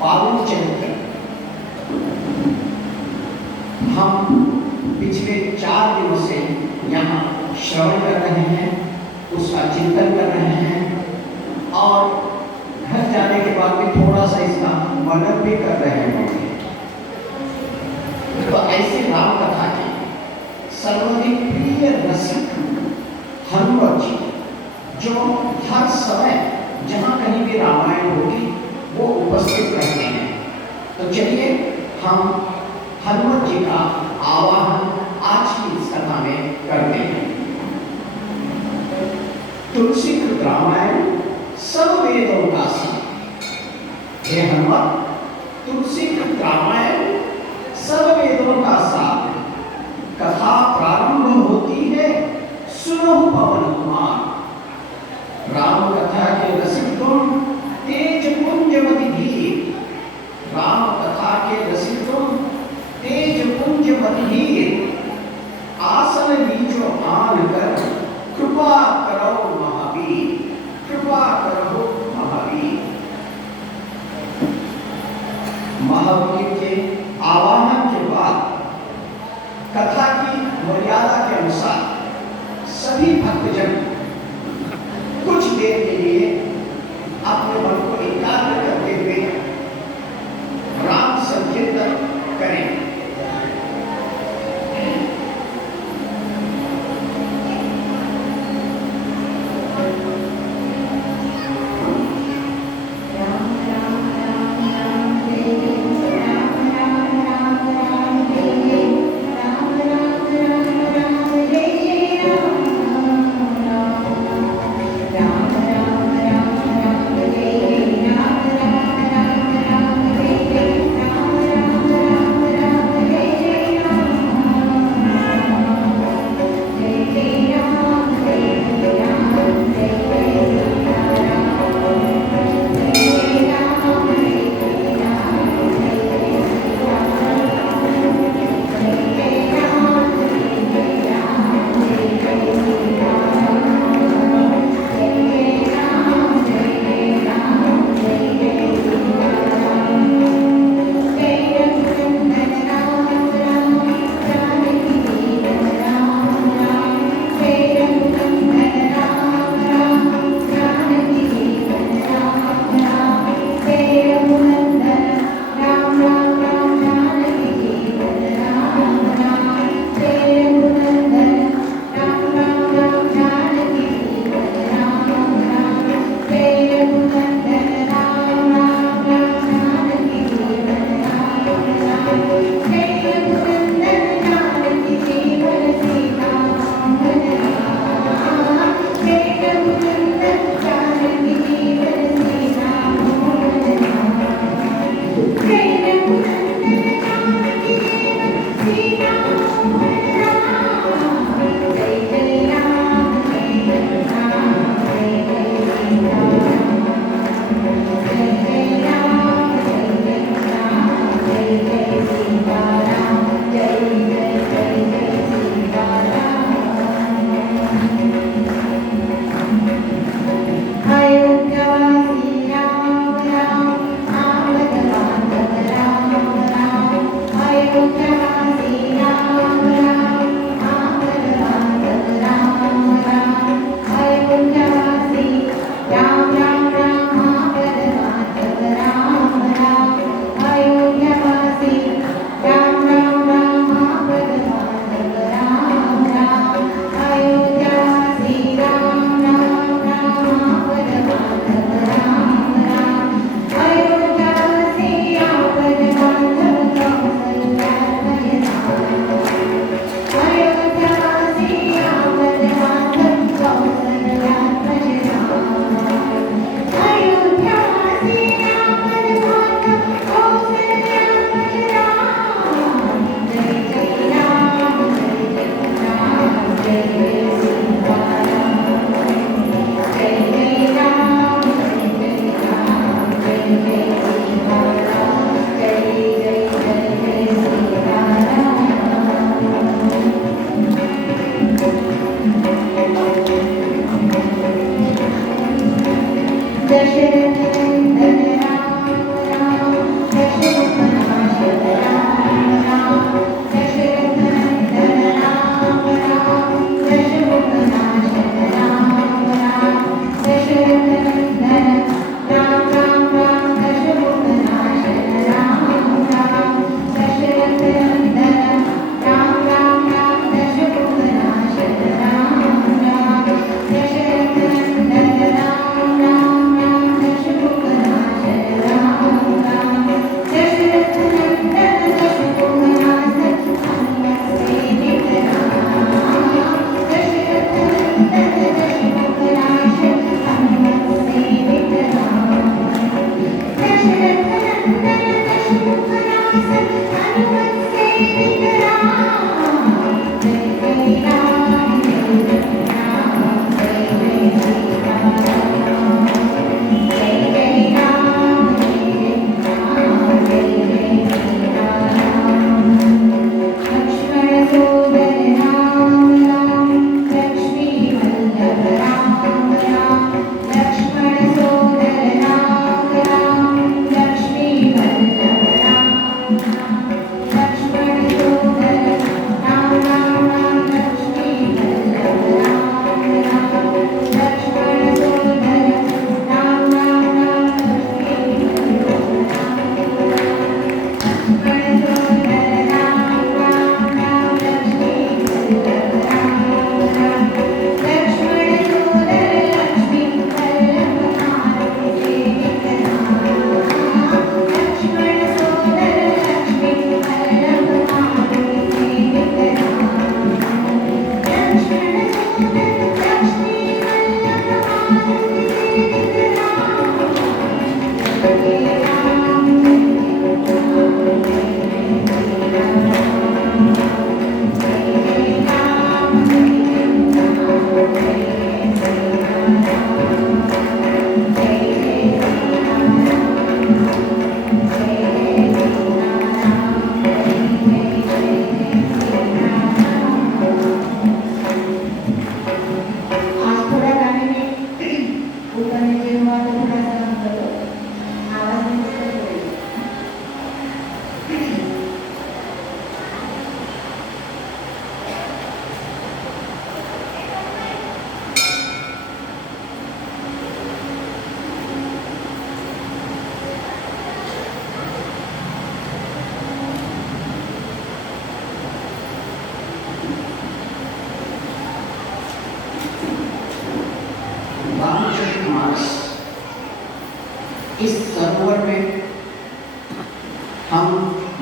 पावन चरित्र हम पिछले 4 दिनों से यहाँ श्रवण कर रहे हैं, उसका चिंतन कर रहे हैं और घर जाने के बाद भी थोड़ा सा इसका मनन भी कर रहे होंगे। तो ऐसे राम कथा की सर्वाधिक प्रिय रसिक हनुमत जी, जो हर समय जहाँ कहीं भी रामायण होगी वो उपस्थित रहते हैं। तो चलिए हम हनुमत जी का आवाहन आज की इस कथा में करते हैं। तुलसीकृत रामायण सब वेदों का सार। हे हनुमत, तुलसीकृत रामायण सब वेदों का सार। कथा प्रारंभ होती है, सुनो पवन कुमार। राम कथा के रसिक तुम, तेज पुंज मति धीर। राम कथा के रसिक तुम, तेज पुंज मति धीर। आसन नीचो आन कर, कृपा करो महावीर। कृपा करो महावीर। महावीर के आवाहन के बाद कथा की मर्यादा के अनुसार सभी भक्तजन कुछ देर के लिए अपने मन को एकाग्र करते हुए राम संकीर्तन करें। Ram Ram Ram Ram Ram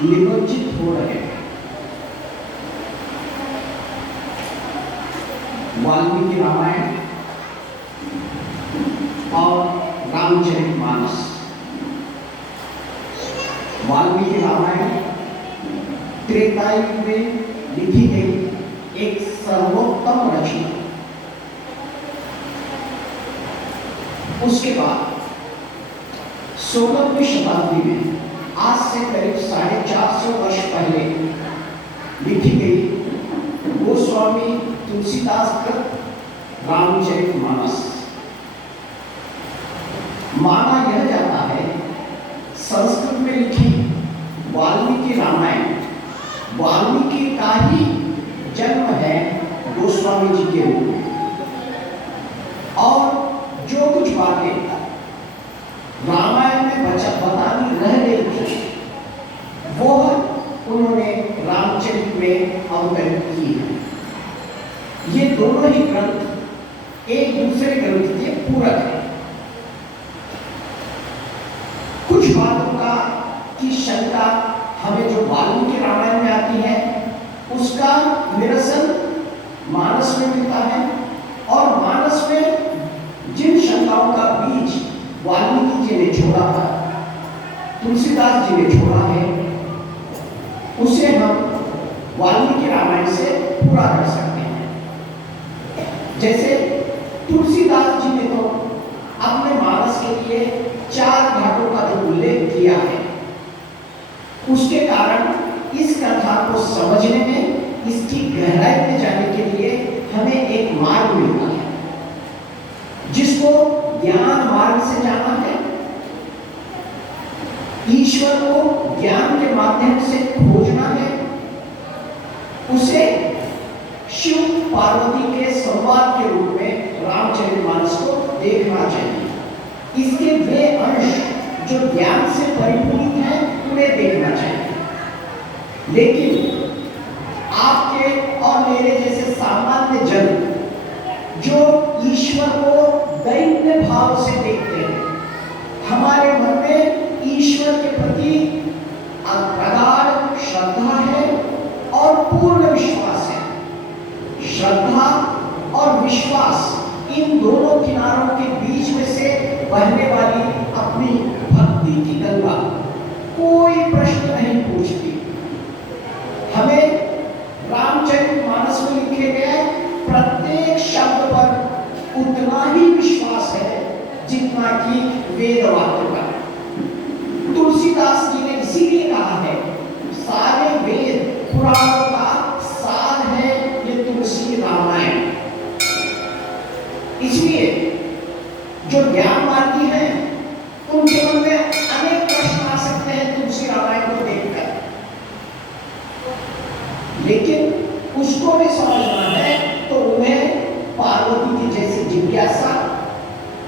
निमज्जित हो रहे हैं। वाल्मीकि रामायण और रामचरितमानस। वाल्मीकि रामायण त्रेता युग में लिखी गई एक सर्वोत्तम रचना। उसके बाद 16वीं शताब्दी में, आज से करीब 450 वर्ष पहले लिखी गई गोस्वामी तुलसीदास कृत रामचरितमानस। माना यह जाता है संस्कृत में लिखी वाल्मीकि रामायण वाल्मीकि का ही जन्म है गोस्वामी जी के रूप में, और जो कुछ बातें रामायण में बतानी रह गई थी वो उन्होंने रामचरित में अवतरित की है। ये दोनों ही ग्रंथ एक दूसरे ग्रंथ के पूरक हैं। कुछ बातों का की शंका हमें जो वाल्मीकि रामायण में आती है उसका निरसन मानस में मिलता है, और मानस में जिन शंकाओं का बीज वाल्मीकि जी ने छोड़ा था, तुलसीदास जी ने छोड़ा है, उसे हम वाल्मीकि रामायण से पूरा कर सकते हैं। जैसे तुलसीदास जी ने तो अपने मानस के लिए 4 घाटों का जो उल्लेख किया है, उसके कारण इस कथा को समझने में, इसकी गहराई में जाने के लिए हमें एक मार्ग मिलता है, जिसको ज्ञान मार्ग से जाना है। ईश्वर को ज्ञान के माध्यम से खोजना है, उसे शिव पार्वती के संवाद के रूप में रामचरितमानस को देखना चाहिए। इसके वे अंश जो ज्ञान से परिपूर्ण हैं उन्हें देखना चाहिए। लेकिन आपके और मेरे जैसे सामान्य जन जो ईश्वर को दैन्य भाव से देखते हैं, हमारे मन में ईश्वर के प्रति प्रगाढ़ श्रद्धा है और पूर्ण विश्वास है। श्रद्धा और विश्वास, इन दोनों किनारों के बीच में से बहने वाली अपनी भक्ति की गंगा कोई प्रश्न नहीं पूछती। हमें रामचरितमानस में लिखे गए प्रत्येक शब्द पर उतना ही विश्वास है जितना कि वेद वाक्य पर। तुलसीदास जी ने इसीलिए कहा है, सारे वेद पुराणों का सार है ये तुलसी रामायण। इसलिए जो ज्ञान मार्गी हैं उनके मन में अनेक प्रश्न आ सकते हैं तुलसी रामायण को देखकर, लेकिन उसको भी समझना है तो उन्हें पार्वती की जैसी जिज्ञासा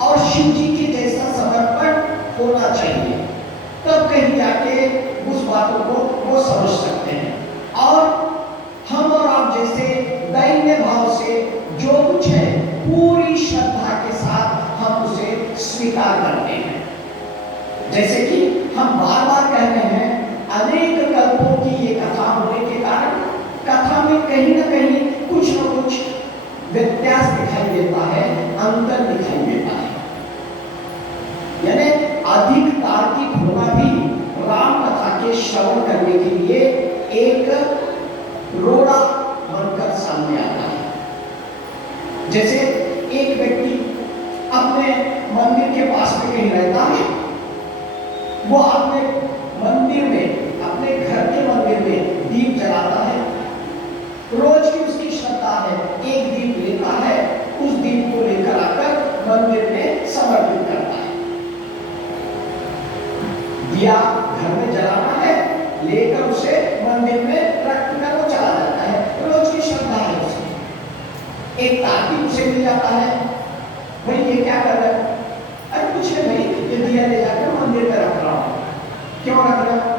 और शिव जी की जैसा समर्पण होना चाहिए, तब कहीं जाके उस बातों को वो समझ सकते हैं। और हम और आप जैसे दैन्य भाव से जो कुछ है पूरी श्रद्धा के साथ हम उसे स्वीकार करते हैं। जैसे कि हम बार बार कह रहे हैं, अनेक कल्पों की ये कथा होने के कारण कथा में कहीं ना कहीं कुछ न कुछ व्यत्यास दिखाई देता है, अंतर दिखाई देता है। यानी अधिक तार्किक होना भी राम कथा के श्रवण करने के लिए एक रोड़ा बनकर सामने आता है। जैसे एक व्यक्ति अपने मंदिर के पास में कहीं रहता है, वो अपने मंदिर में, अपने घर के मंदिर में दीप जलाता है। रोज की उसकी श्रद्धा है, एक दीप लेता है, उस दीप को लेकर आकर मंदिर में समर्पित करता है। दिया घर में जलाना है, लेकर उसे मंदिर में रख कर वो चला जाता है। रोज की श्रद्धा है उसकी। एक तार्किक उसे मिल जाता है, भाई ये क्या कर रहा है? अरे कुछ है भाई, ये दिया ले जाकर मंदिर में रख रहा हूँ। क्यों रख रहा हूँ?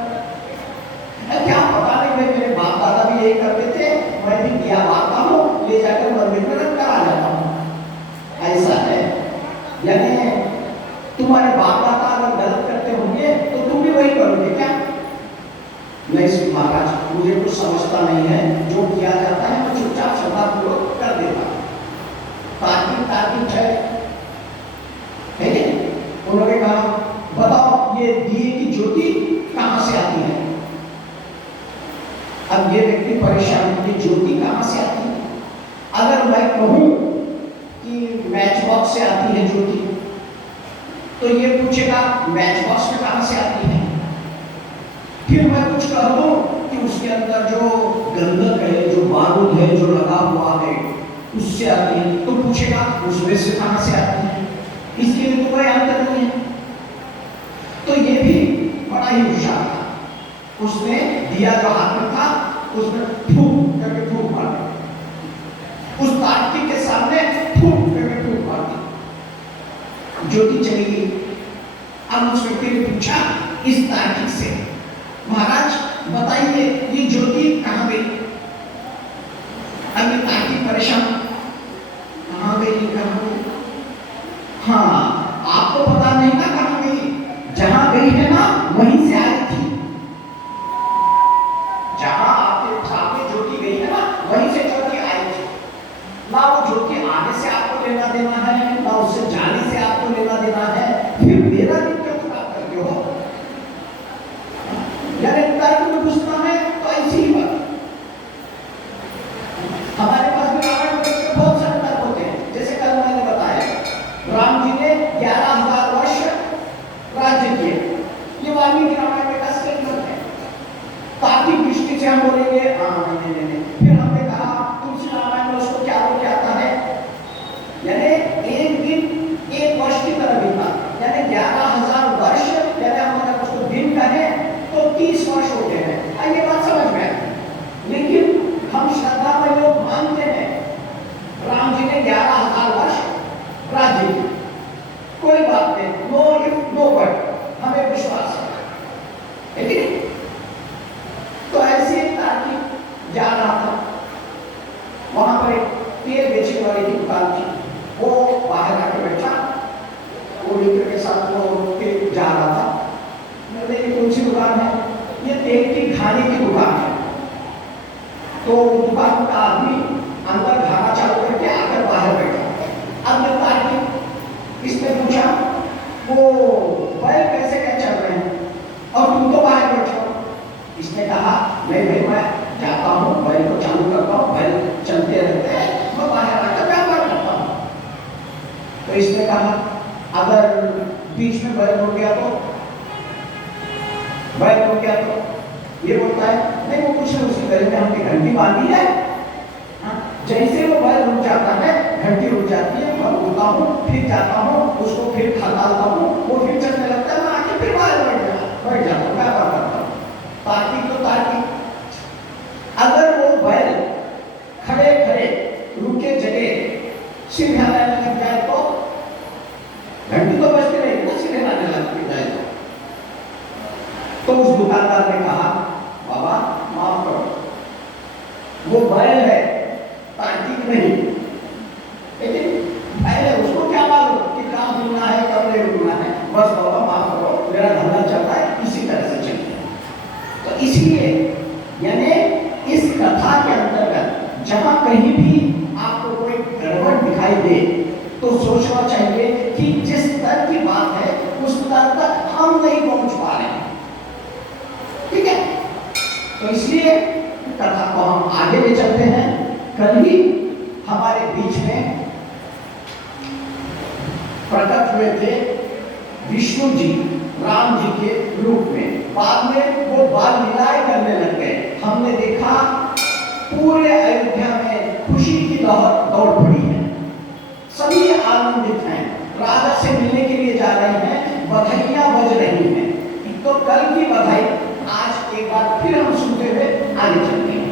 क्या पता नहीं, भाई मेरे बाप दादा भी यही करते थे, मैं भी दिया बांटता हूँ, ले जाकर मंदिर में रख कर आ जाता हूँ। ऐसा है, यानी तुम्हारे बाप दादा अगर गलत करते होंगे तो तुम भी वही करोगे क्या? नहीं महाराज मुझे कुछ समझता नहीं है, जो किया जाता है मैं चुपचाप श्रद्धापूर्वक कर देता हूँ। तार्किक है। उन्होंने कहा बताओ ये दिए की ज्योति कहां से आती है? अब ये व्यक्ति परेशान है कि ज्योति कहां से आती है। अगर मैं कहूं कि मैच बॉक्स से आती है ज्योति, तो ये पूछेगा मैच बॉक्स में कहां से आती है। फिर मैं कुछ कह दूं कि उसके अंदर जो गंधक है, जो बारूद है, जो लगा हुआ है उससे आती है, तो पूछेगा उसमें से कहां से आती है। इसके लिए तो कोई अंतर नहीं है। तो ये भी बड़ा ही होशियार था। उसने दिया जो हाथ में था उसमें फूंक करके फूंक मार दी। उस तार्किक के सामने फूंक करके फूंक मार दी, ज्योति चली गई। अब उस व्यक्ति ने पूछा इस तार्किक से, महाराज बताइए ये ज्योति कहां गई? अब ये तार्किक परेशान, कहां गई कहां गई? हाँ आपको पता नहीं ना कहां गई, जहां गई है ना वहीं से आई थी। जहां आपके सामने ज्योति गई है ना वहीं से ज्योति आई थी। ना वो ज्योति आने से आपको लेना देना है, ना उससे जाने से आपको लेना देना है। फिर मेरा भी क्यों खराब करते हो? यानी तर्क में घुसना है तो ऐसी ही बात। हमारे पास भी रामायण में बहुत सारे तर्क होते हैं। जैसे कल मैंने बताया राम जी ने 11,000 वर्ष राज्य किए, ये वाल्मीकि रामायण में कस के लिखते हैं। तार्किक दृष्टि से हम बोलेंगे नहीं। फिर हमने कहा तुलसी रामायण में उसको क्या बोल आता है, यानी एक दिन एक वर्ष की तरह बीता, यानी 11,000 वर्ष, यानी हम अगर उसको दिन कहें तो 30 वर्ष हो गए हैं। ये बात समझ में आई। लेकिन हम श्रद्धा में लोग मानते हैं राम जी ने 11,000 वर्ष राज्य किया, कोई बात नहीं, नो इफ नो बट, हमें विश्वास है। ठीक है? तो ऐसे तार्किक जा रहा था, वहां पर एक तेल बेचने वाले की दुकान थी, वो बाहर आके बैठा, वो लेकर के साथ वो तेल जा रहा था। मैंने ये कौन सी दुकान है? ये तेल की खाने की दुकान है। तो दुकान का आदमी अंदर खाना चालू करके आकर बाहर बैठा। अब ये तार्किक इसने पूछा वो बैल कैसे क्या चल रहे हैं और तुम तो बाहर बैठे हो? इसने कहा नहीं भाई मैं जाता हूँ, बैल को चालू करता हूँ, बैल चलते रहते हैं, मैं बाहर आकर व्यापार करता हूँ। तो इसने कहा अगर बीच में बैल रुक गया तो? बैल रुक गया तो? ये बोलता है नहीं वो कुछ नहीं, उसी गले में हमने घंटी बांधी है, जैसे वो बैल रुक जाता है घंटी रुक जाती है, मैं उठता हूँ, फिर जाता हूँ, उसको फिर खटालता हूँ, वो फिर चलने लगता है, मैं आके फिर बाहर बैठ जाता हूँ, व्यापार करता हूँ। तार्किक तो तार्किक, अगर वो बैल खड़े खड़े रुके जगह सिर हिलाने लग जाए तो घंटी तो बजती रहेगी ना, सिर हिलाने लग जाए तो उस दुकानदार ने कहा बाबा माफ करो, वो बैल है तार्किक नहीं। लेकिन पहले उसको क्या मालूम कि कहाँ रुकना है कब नहीं रुकना है, बस बाबा माफ करो मेरा धंधा चल रहा है, इसी तरह से चलते हैं। तो इसलिए यानी इस कथा के अंतर्गत जहां कहीं भी आपको कोई गड़बड़ दिखाई दे तो सोचना चाहिए कि जिस स्तर की बात है उस स्तर तक हम नहीं पहुंच पा रहे हैं। ठीक है? तो इसलिए कथा को हम आगे ले चलते हैं। कल ही हमारे बीच में प्रकट हुए थे विष्णु जी राम जी के रूप में, बाद में वो बाल लीलाएं करने लग गए। हमने देखा पूरे अयोध्या में खुशी की लहर दौड़ पड़ी है, सभी आनंदित हैं, राजा से मिलने के लिए जा रहे हैं, बधाइयां बज रही हैं। तो कल की बधाई आज एक बार फिर हम सुनते हुए आगे चलते हैं।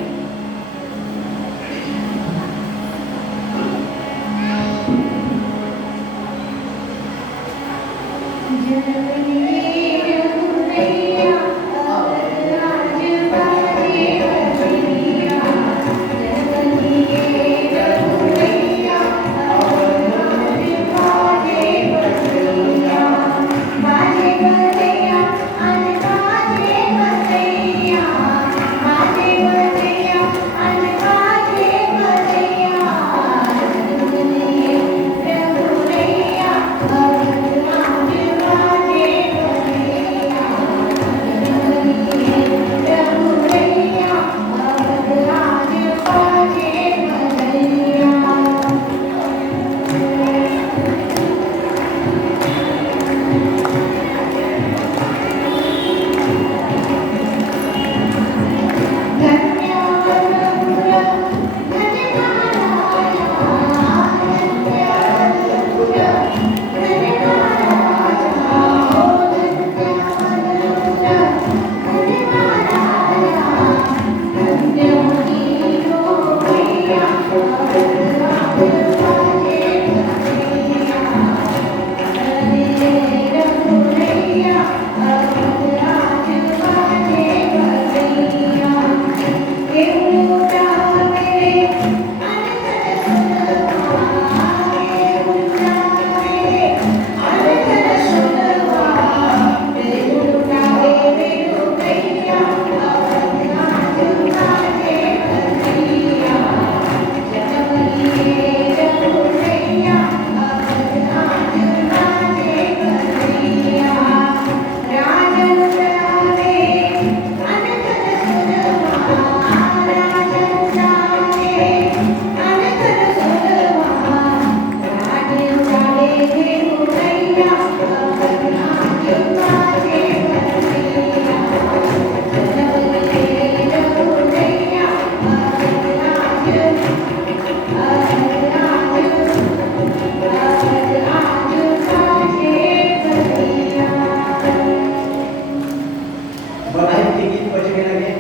बधाई के गीत बजने लगे।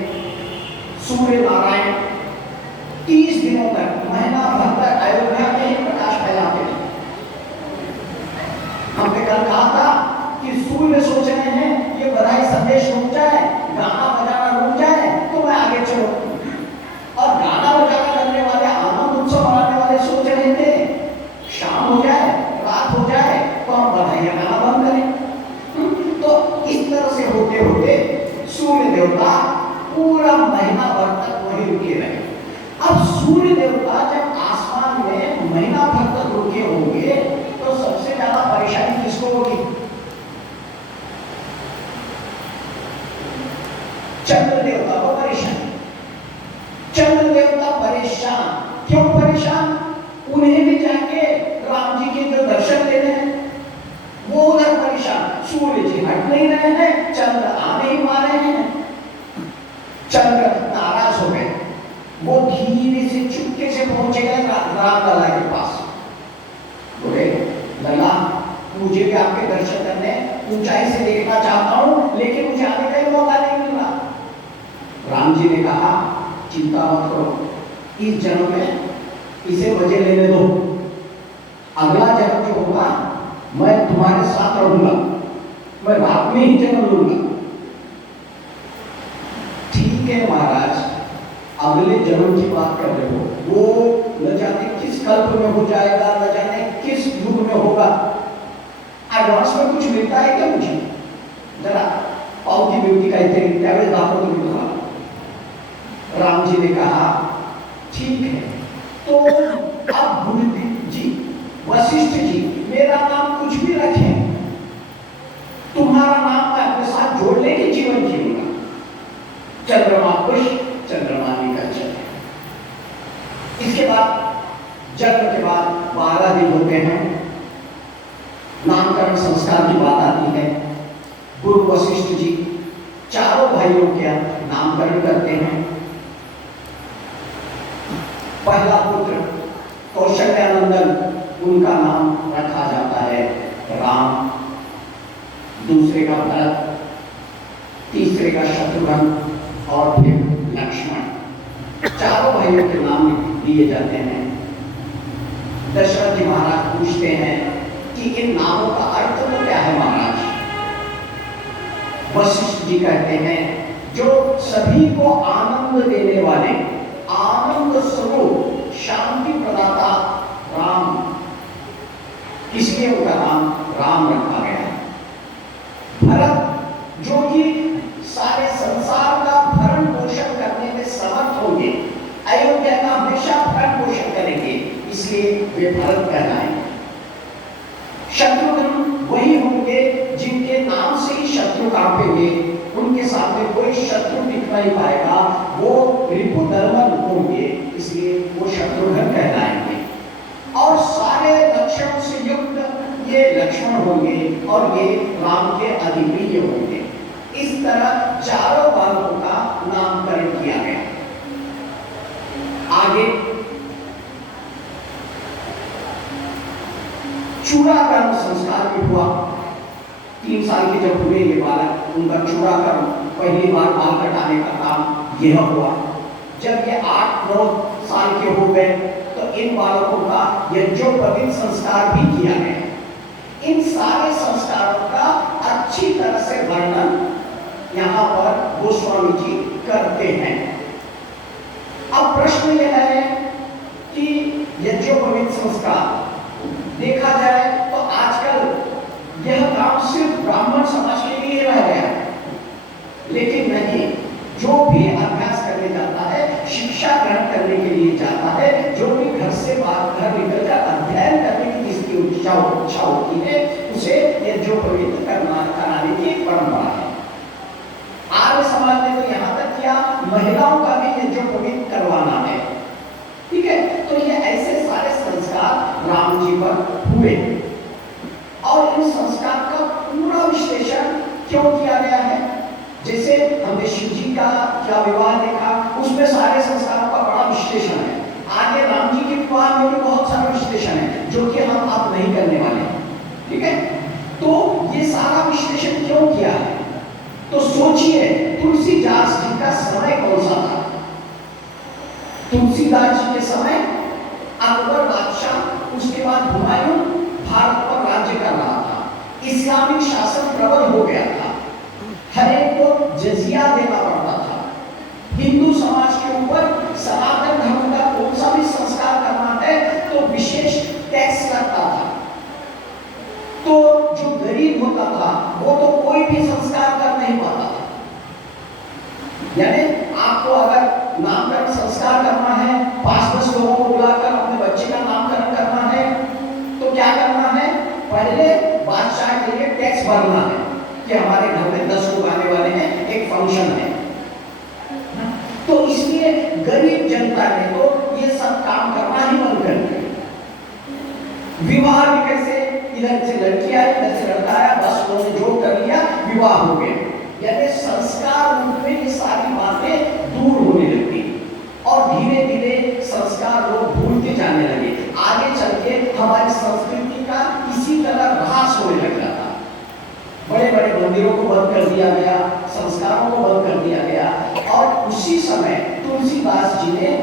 सूर्य नारायण 30 दिनों तक, महीना भर तक अयोध्या में ही प्रकाश फैलाते हैं। हमने कल कहा था कि सूर्य सोच रहे हैं ये बधाई संदेश रुक जाए, गाना बजाना रुक जाए तो मैं आगे चलूं, और गाना बजाना करने वाले, आनंद उत्सव मनाने वाले सोच रहे थे शाम हो जाए, रात हो जाए तो हम बधाइयां गाना बंद करें। तो इस तरह से होते होते सूर्य देवता पूरा महीना भर तक वहीं रुके रहे। अब सूर्य देवता जब आसमान में महीना भर तक रुके होंगे तो सबसे ज्यादा परेशानी किसको होगी? चंद्र देवता को परेशानी। चंद्र देवता परेशान, क्यों परेशान? उन्हें भी जाके राम जी के जो दर्शन लेने हैं, वो उधर परेशान। सूर्य जी हट नहीं रहे हैं, चंद्र आ नहीं पा रहे हैं। चंद्र नाराज हो गए, वो धीरे से चुपके से पहुंचे गए राम लला के पास। बोले लला, मुझे भी आपके दर्शन करने, ऊंचाई से देखना चाहता हूं, लेकिन मुझे आने का मौका नहीं मिल रहा। राम जी ने कहा चिंता मत करो, इस जन्म में इसे मजे लेने दो, अगला जन्म जो होगा मैं तुम्हारे साथ रहूंगा, मैं रात में ही जन्म लूंगा। ठीक है महाराज, अगले जन्म की बात कर रहे हो, वो न जाने किस कल्प में हो जाएगा, न जाने किस युग में होगा। एडवांस में कुछ मिलता है क्या मुझे? जरा पाव की ब्यूटी का इतने त्यावेळेस दाखवतो मी तुम्हाला। राम जी ने कहा ठीक है, तो अब गुरुदेव जी, वशिष्ठ जी, मेरा नाम कुछ भी रखें, तुम्हारा नाम मैं अपने साथ जोड़ लेके जीवन जीऊंगा। चंद्रमा खुश, चंद्रमा निकल चले। इसके बाद जन्म के बाद 12 दिन होते हैं, नामकरण संस्कार की बात आती है। गुरु वशिष्ठ जी चारों भाइयों का नामकरण करते हैं। पहला पुत्र कौशल्यानंदन, उनका नाम रखा जाता है राम, दूसरे का भरत, तीसरे का शत्रुघ्न और फिर लक्ष्मण। चारों भाइयों के नाम दिए जाते हैं। दशरथ जी महाराज पूछते हैं कि इन नामों का अर्थ तो क्या है महाराज? वशिष्ठ जी कहते हैं जो सभी को आनंद देने वाले, आनंद स्वरूप, शांति प्रदाता राम, इसलिए उनका नाम राम रखा गया है। भरत जो कि सारे संसार का भरण पोषण करने में समर्थ होंगे, अयोध्या का हमेशा भरण पोषण करेंगे, इसलिए वे भरत कहलाएंगे। शत्रुघ्न वही होंगे जिनके नाम से ही शत्रु कांपेंगे, उनके सामने कोई शत्रु टिक नहीं पाएगा, वो रिपुदर्मन होंगे, इसलिए वो शत्रुघ्न कहलाएंगे। और सारे लक्षणों से युक्त ये लक्ष्मण होंगे और ये राम के अधिप्रिय होंगे। इस तरह चारों बालकों का नामकरण किया गया। आगे चूड़ाकरण संस्कार भी हुआ। 3 साल के जब हुए ये बालक, उनका चूड़ाकरण, पहली बार बाल कटाने का काम यह हुआ। जब ये 8-9 साल के हो गए तो इन बालकों का यज्ञोपवीत संस्कार भी किया गया। इन सारे संस्कारों का अच्छी तरह से वर्णन यहाँ पर गोस्वामी जी करते हैं। अब प्रश्न यह है कि यज्ञोपवीत संस्कार देखा जाए तो आजकल यह काम सिर्फ ब्राह्मण समाज के लिए रह गया है, लेकिन नहीं, जो भी अभ्यास करने जाता है, शिक्षा ग्रहण करने के लिए जाता है, जो भी घर से बाहर घर निकलकर अध्ययन करने की जिसकी इच्छा होती है, उसे यज्ञोपवीत कराने की परंपरा है। आर्य समाज ने तो यहाँ तक किया महिलाओं का भी यज्ञोपवीत करवाना है। ठीक है, तो ये ऐसे सारे संस्कार राम जी पर हुए और इन संस्कार का पूरा विश्लेषण क्यों किया गया है? जैसे हमने शिव जी का क्या विवाह देखा, उसमें सारे संस्कारों का बड़ा विश्लेषण है। आगे राम जी के विवाह में भी बहुत सारा विश्लेषण है, जो कि हम आप नहीं करने वाले हैं। ठीक है, तो ये सारा विश्लेषण क्यों किया है? तो सोचिए, तुलसीदास जी का समय कौन सा था? तुलसीदास जी के समय अकबर बादशाह, उसके बाद हुमायूं भारत पर राज्य कर रहा था। इस्लामिक शासन प्रबल हो गया था। हर एक को जजिया देना पड़ता था। हिंदू समाज के ऊपर सनातन धर्म का कौन सा भी संस्कार करना है तो विशेष टैक्स लगता था। तो जो गरीब होता था वो तो कोई भी संस्कार कर नहीं पाता था। यानी आपको अगर नामकरण संस्कार करना है, 5-10 लोगों को बुलाकर अपने बच्चे का नामकरण करना है, तो क्या करना है? पहले बादशाह के लिए टैक्स भरना है कि हमारे घर में 10 लोग आने वाले हैं, एक फंक्शन है। तो इसलिए गरीब जनता ने तो ये सब काम करना ही बंद कर दिया। विवाह भी कैसे, इधर से लड़की आई, इधर से लड़का आया, बस उन्होंने जोड़ कर लिया, विवाह हो गया। यानी संस्कार रूप में ये सारी बातें दूर होने लगती और धीरे धीरे संस्कार लोग भूलते जाने लगे। आगे चल के हमारी संस्कृति का इसी तरह ह्रास होने लग रहा था। बड़े बड़े मंदिरों को बंद कर दिया गया, संस्कारों को बंद कर दिया गया। और उसी समय तुलसीदास जी ने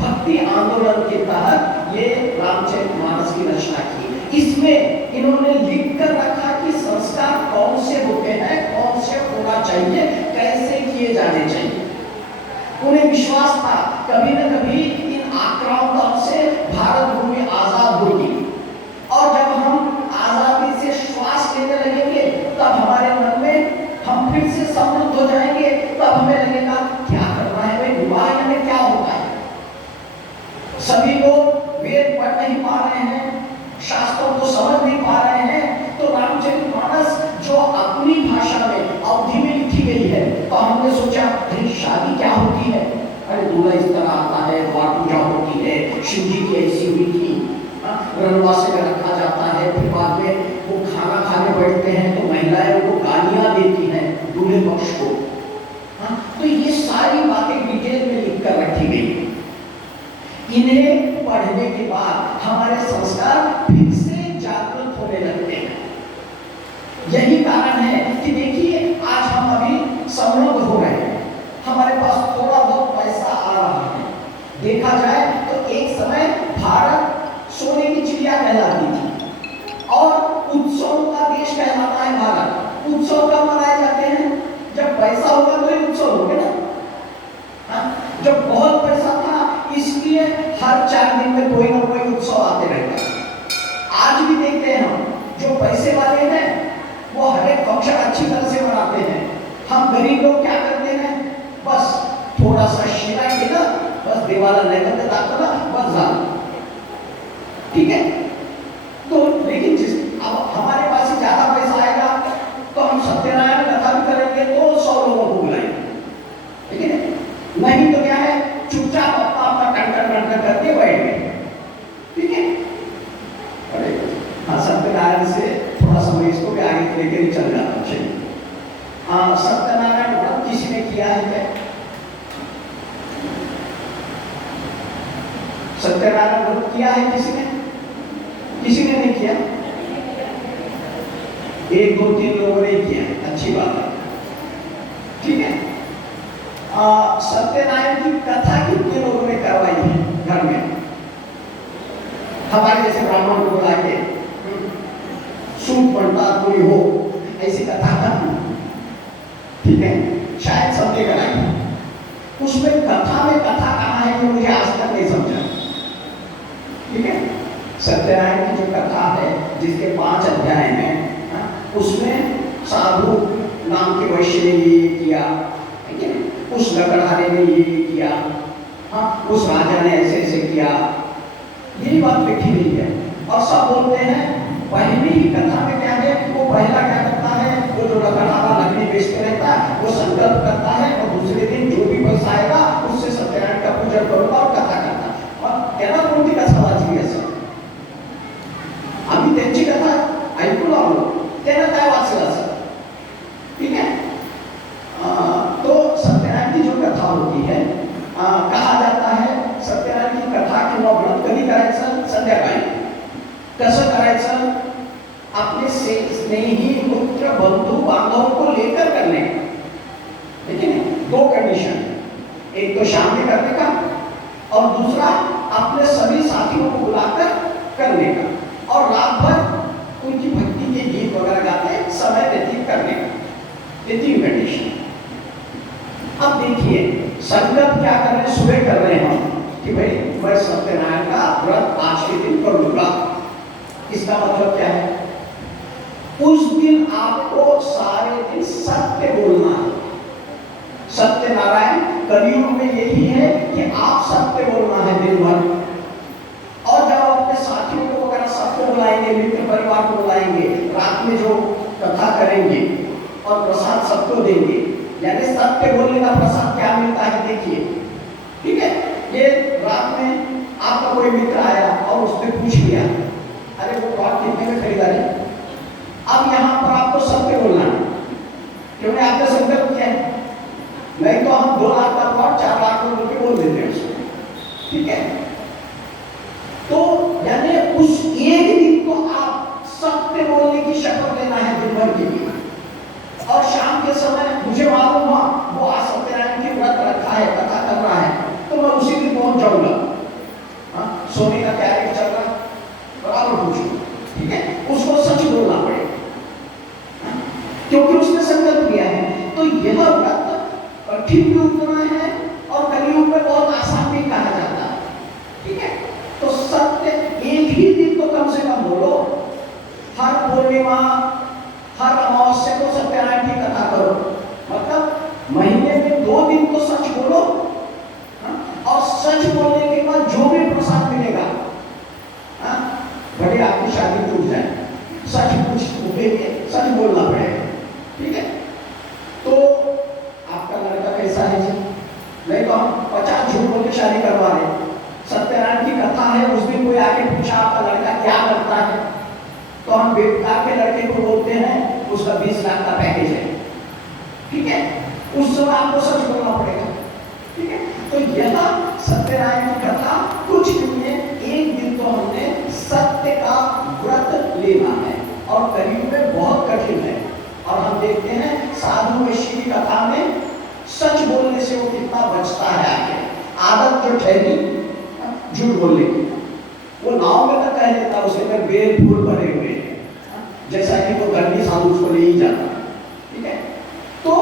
भक्ति आंदोलन के तहत ये रामचरितमानस की रचना की। इसमें इन्होंने लिख कर रखा कि संस्कार कौन से होते हैं, कौन से होना चाहिए, कैसे किए जाने चाहिए। उन्हें विश्वास था कभी न कभी इन आक्रामकों से भारत भूमि आजाद होगी और जब हम आजादी से श्वास लेने लगेंगे तब हमारे मन में हम फिर से समृद्ध हो जाएंगे। तब हमें लगेगा क्या करना है भाई, विवाह में क्या होता है। सभी लोग वेद पढ़ नहीं पा रहे हैं, शास्त्रों को समझ नहीं पा रहे हैं, तो रामचरितमानस जो अपनी भाषा में अवधि में लिखी गई है, तो हमने सोचा अरे शादी क्या होती है, अरे दूल्हा इस तरह आता है, द्वार पूजा होती है, शिव जी की ऐसी हुई थी, रनवासे में रखा जाता है, फिर बाद में वो खाना खाने बैठते हैं तो महिलाएं उनको गालियां देती हैं दूल्हे पक्ष को। तो ये सारी बातें डिटेल में लिख कर रखी गई। इन्हें पढ़ने के बाद हमारे संस्कार फिर से जागृत होने लगते हैं। यही कारण है कि देखिए आज हम अभी समृद्ध हो रहे हैं, हमारे पास थोड़ा बहुत पैसा आ रहा है। देखा जाए तो एक समय भारत सोने की चिड़िया कहलाती थी और उत्सव का देश कहलाता है भारत। उत्सव कब मनाए जाते हैं? जब पैसा होगा तो ही उत्सव होगा ना। जब बहुत पैसा था इसलिए हर 4 दिन में कोई ना कोई उत्सव आते रहता है। आज भी देखते हैं हम जो पैसे वाले हैं वो हर एक फंक्शन अच्छी तरह से मनाते हैं। हम गरीब लोग क्या करते हैं, बस थोड़ा सा शिरा केला, बस देवाला नैवेद्य दाखला, बस जाना, ठीक है। तो लेकिन जिस अब हमारे पास ही ज्यादा पैसा आएगा तो हम सत्यनारायण कथा भी करेंगे तो 100 लोगों को बुलाएंगे, ठीक है। नहीं तो क्या है, चुपचाप अपना टंकर करके बैठ गए, ठीक है। अरे हाँ, सत्यनारायण से थोड़ा समय इसको भी आगे लेकर ही चल जाना चाहिए। हाँ, सत्यनारायण व्रत किसी ने किया है क्या? सत्यनारायण व्रत किया है किसी ने? किसी ने नहीं किया? 1, 2, 3 लोगों ने किया, अच्छी बात है, ठीक है। सत्यनारायण की कथा कितने लोगों ने करवाई है घर में? हमारे जैसे ब्राह्मण को बुला के सूट पड़ता कोई हो ऐसी कथा, ठीक है, शायद सबने कराई। उसमें कथा में कथा कहाँ है ये मुझे आज तक नहीं समझा, ठीक है। सत्यनारायण की जो कथा है जिसके 5 अध्याय हैं, उसमें साधु नाम के वैश्य ने ये किया, ठीक है, उस लकड़हारे ने ये किया, हाँ, उस राजा ने ऐसे ऐसे किया, यही बात लिखी गई है। और सब बोलते हैं पहली ही कथा में क्या है, वो पहला क्या करता है, वो जो लकड़हारा लकड़ी बेचते रहता है वो संकल्प करता है और दूसरे दिन जो भी पैसा आएगा उससे सत्यनारायण का पूजन करूंगा और कथा करता है। और कहना कोणती कथा वाचली असं आम्ही त्यांची कथा ऐकू लागलो, त्यांना काय वाचलं असं, ठीक है। तो सत्यनारायण की जो कथा होती है, कहा जाता है सत्यनारायण की कथा किंवा व्रत कधी करायचं? संध्याकाळी. कसं करायचं? अपने स्नेही मित्र बंधु बांधवों को लेकर करने, ठीक है। दो कंडीशन, एक तो शाम में करने का और दूसरा अपने सभी साथियों को बुलाकर करने का, और रात भर उनकी भक्ति के गीत वगैरह गाते समय व्यतीत करने का। ये तीन कंडीशन। अब देखिए संकल्प क्या कर रहे हैं, सुबह कर रहे हैं हम कि भाई मैं सत्यनारायण का व्रत आज के दिन करूंगा। इसका मतलब क्या है, उस दिन आपको सारे दिन सत्य बोलना है। सत्यनारायण कलयुग में यही है कि आप सत्य बोलना है दिन भर, और जब अपने साथियों को वगैरह सबको बुलाएंगे, मित्र परिवार को बुलाएंगे, रात में जो कथा करेंगे और प्रसाद सबको देंगे, यानी सत्य बोलने का प्रसाद क्या मिलता है देखिए। ठीक है, ये रात में आपका कोई मित्र आया और उसने पूछ लिया अरे वो प्लॉट कितने में खरीदा है, अब यहाँ पर आपको सत्य बोलना है क्योंकि आपने संकल्प किया है। नहीं तो हम 2 लाख का प्लॉट 4 लाख रुपए बोल देते हैं उसको। ठीक है, तो यानी उस एक दिन को आप सत्य बोलने की शपथ लेना है दिन भर के लिए, और शाम के समय मुझे मालूम हुआ वो आज सत्यनारायण की व्रत रखा है, कथा कर रहा है, तो मैं उसी दिन पहुंच जाऊंगा। सोने का क्या रेट चल रहा है बराबर पूछूंगा। ठीक है, उसको सच बोलना पड़ेगा क्योंकि उसने संकल्प किया है। तो यह व्रत कठिन भी उतना है और कलयुग में बहुत आसान भी कहा जाता है। ठीक है, तो सत्य एक ही दिन तो कम से कम बोलो, हर पूर्णिमा हर अमावस्या को सत्यनारायण की कथा करो, मतलब महीने में 2 दिन तो सच बोलो। और सच बोलने के बाद जो भी प्रसाद मिलेगा, भले आपकी शादी टूट जाए, सच पूछेंगे, सच बोलना पड़ेगा। ठीक है, तो आपका लड़का कैसा है जी, नहीं तो हम 50 झूठ बोल के शादी करवा रहे। सत्यनारायण की कथा है, उस दिन कोई आके पूछा आपका लड़का क्या करता है, तो हम बेकार के लड़के को बोलते हैं उसका 20 लाख का पैकेज है। ठीक है, उस समय आपको सच बोलना पड़ेगा। ठीक है, तो यह सत्यनारायण की कथा कुछ नहीं है, एक दिन तो हमने सत्य का व्रत लेना है, और कलयुग में बहुत कठिन है। और हम देखते हैं साधु वैश्य की कथा में सच बोलने से वो कितना बचता है। आगे आदत जो ठहरी झूठ बोलने की, वो नाव में तो कह देता उसे में बेल फूल भरे हुए हैं, जैसा कि वो गर्मी साधु उसको ले ही जाता। ठीक है, तो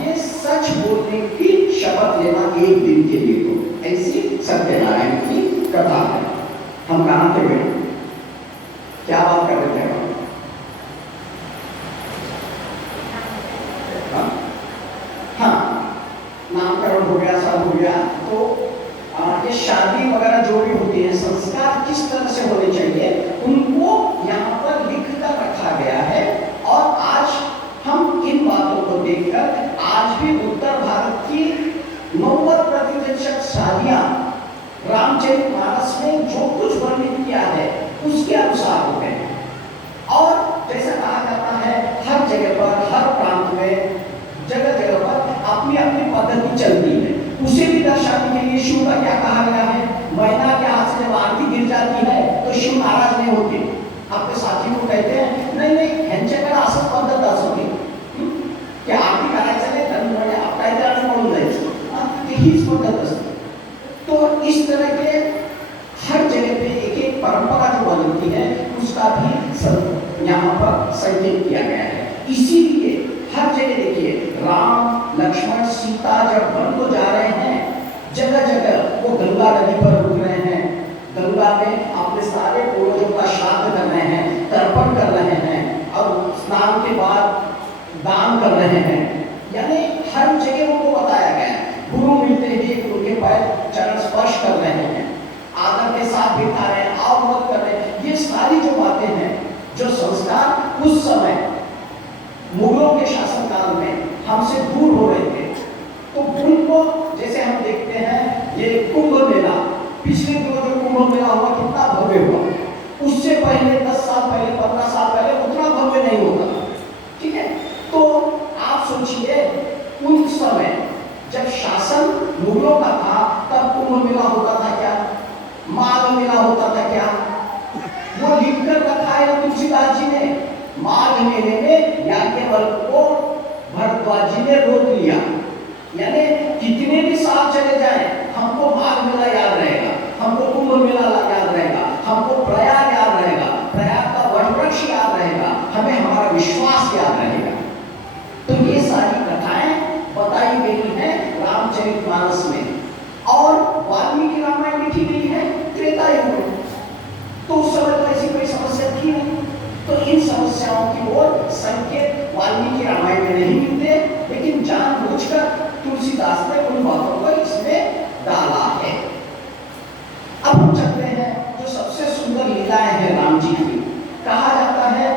ये सच बोलने की शपथ लेना एक दिन के लिए, तो ऐसी सत्यनारायण की कथा है। हम कहाँ थे बेटा, क्या बात कर रहे थे? हाँ, नामकरण हो गया, सब हो गया। तो ये शादी वगैरह जो भी होती है, संस्कार किस तरह से होने चाहिए उनको यहाँ पर लिख कर रखा गया है। और आज हम इन बातों को देखकर आज भी उत्तर भारत की 90% शादियां रामचरितमानस में जो कुछ वर्णित किया है उसके अनुसार होते हैं। और जैसा कहा जाता है हर जगह पर, हर प्रांत में, जगह जगह पर अपनी अपनी पद्धति चलती है। उसे भी दर्शाने के लिए शिव का क्या कहा गया है, महिला के हाथ से जब आरती गिर जाती है तो शिव नाराज नहीं होते, अपने साथी को कहते हैं नहीं नहीं ह्यांच्याकडे असंच पद्धत असते की आरती करायचं नाही तर म्हणजे आपल्याला म्हणून जायचं, हीच पद्धत असते। तो इस तरह के हर जगह पे एक एक परंपरा जो बनती है उसका भी यहाँ पर संकेत किया गया है। इसीलिए हर जगह देखिए राम लक्ष्मण सीता जब वन को जा रहे हैं, जगह जगह वो गंगा नदी पर रुक रहे हैं, गंगा में अपने सारे पूर्वजों का श्राद्ध कर रहे हैं, तर्पण कर रहे हैं, और स्नान के बाद दान कर रहे हैं। यानी हर जगह उनको बताया गया है। गुरु मिलते ही उनके पैर चरण स्पर्श कर रहे हैं, आदर के साथ बिठा रहे हैं, आवमत कर रहे हैं। ये सारी जो बातें हैं, जो संस्कार उस समय मुगलों के शासनकाल में हमसे दूर हो रहे थे, तो उनको जैसे हम देखते हैं ये कुंभ मेला, पिछले दिनों जो कुंभ मेला हुआ कितना भव्य हुआ, उससे पहले 10 साल पहले, 15 साल पहले उतना भव्य नहीं होता। ठीक है, तो आप सोचिए उन समय जब शासन मुगलों का था तब कुंभ मेला होता था क्या, माघ मेला होता था क्या? वो लिखकर रखा है तुलसीदास जी ने, माघ मेले में याज्ञवल्क्य को भरद्वाज जी ने रोक लिया, यानी चले जाएं, हमको माघ मेला याद रहेगा, हमको कुंभ मेला याद रहेगा, हमको प्रयाग याद रहेगा, प्रयाग का वटवृक्ष याद रहेगा, हमें हमारा विश्वास याद रहेगा। तो ये सारी कथाएं बताई गई हैं रामचरितमानस में, और वाल्मीकि रामायण लिखी गई है त्रेता युग में। तो उस समय तो ऐसी कोई समस्या थी नहीं, तो इन समस्याओं की ओर संकेत वाल्मीकि रामायण में नहीं मिलते, लेकिन जानबूझकर तुलसीदास ने उन बातों को इसमें डाला है। अब हम चलते हैं जो सबसे सुंदर लीलाएं हैं राम जी की। कहा जाता है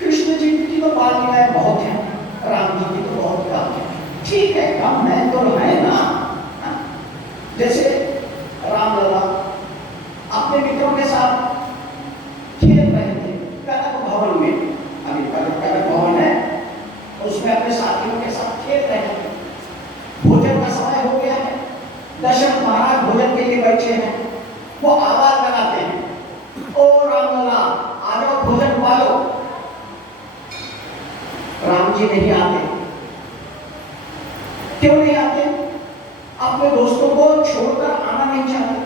कृष्ण जी की तो बाल लीलाएं बहुत हैं, राम जी की तो बहुत कम है। ठीक है, कम है तो है ना। जैसे रामलला अपने मित्रों के साथ खेल रहे थे कनक भवन में, अभी कनक भवन है, उसमें अपने साथियों के साथ खेल रहे हैं। भोजन का समय हो गया है, दशरथ महाराज भोजन के लिए बैठे हैं, वो आवाज लगाते हैं, ओ रामलला आ जाओ भोजन पालो। राम जी नहीं आते। क्यों नहीं आते? अपने दोस्तों को छोड़कर आना नहीं चाहते।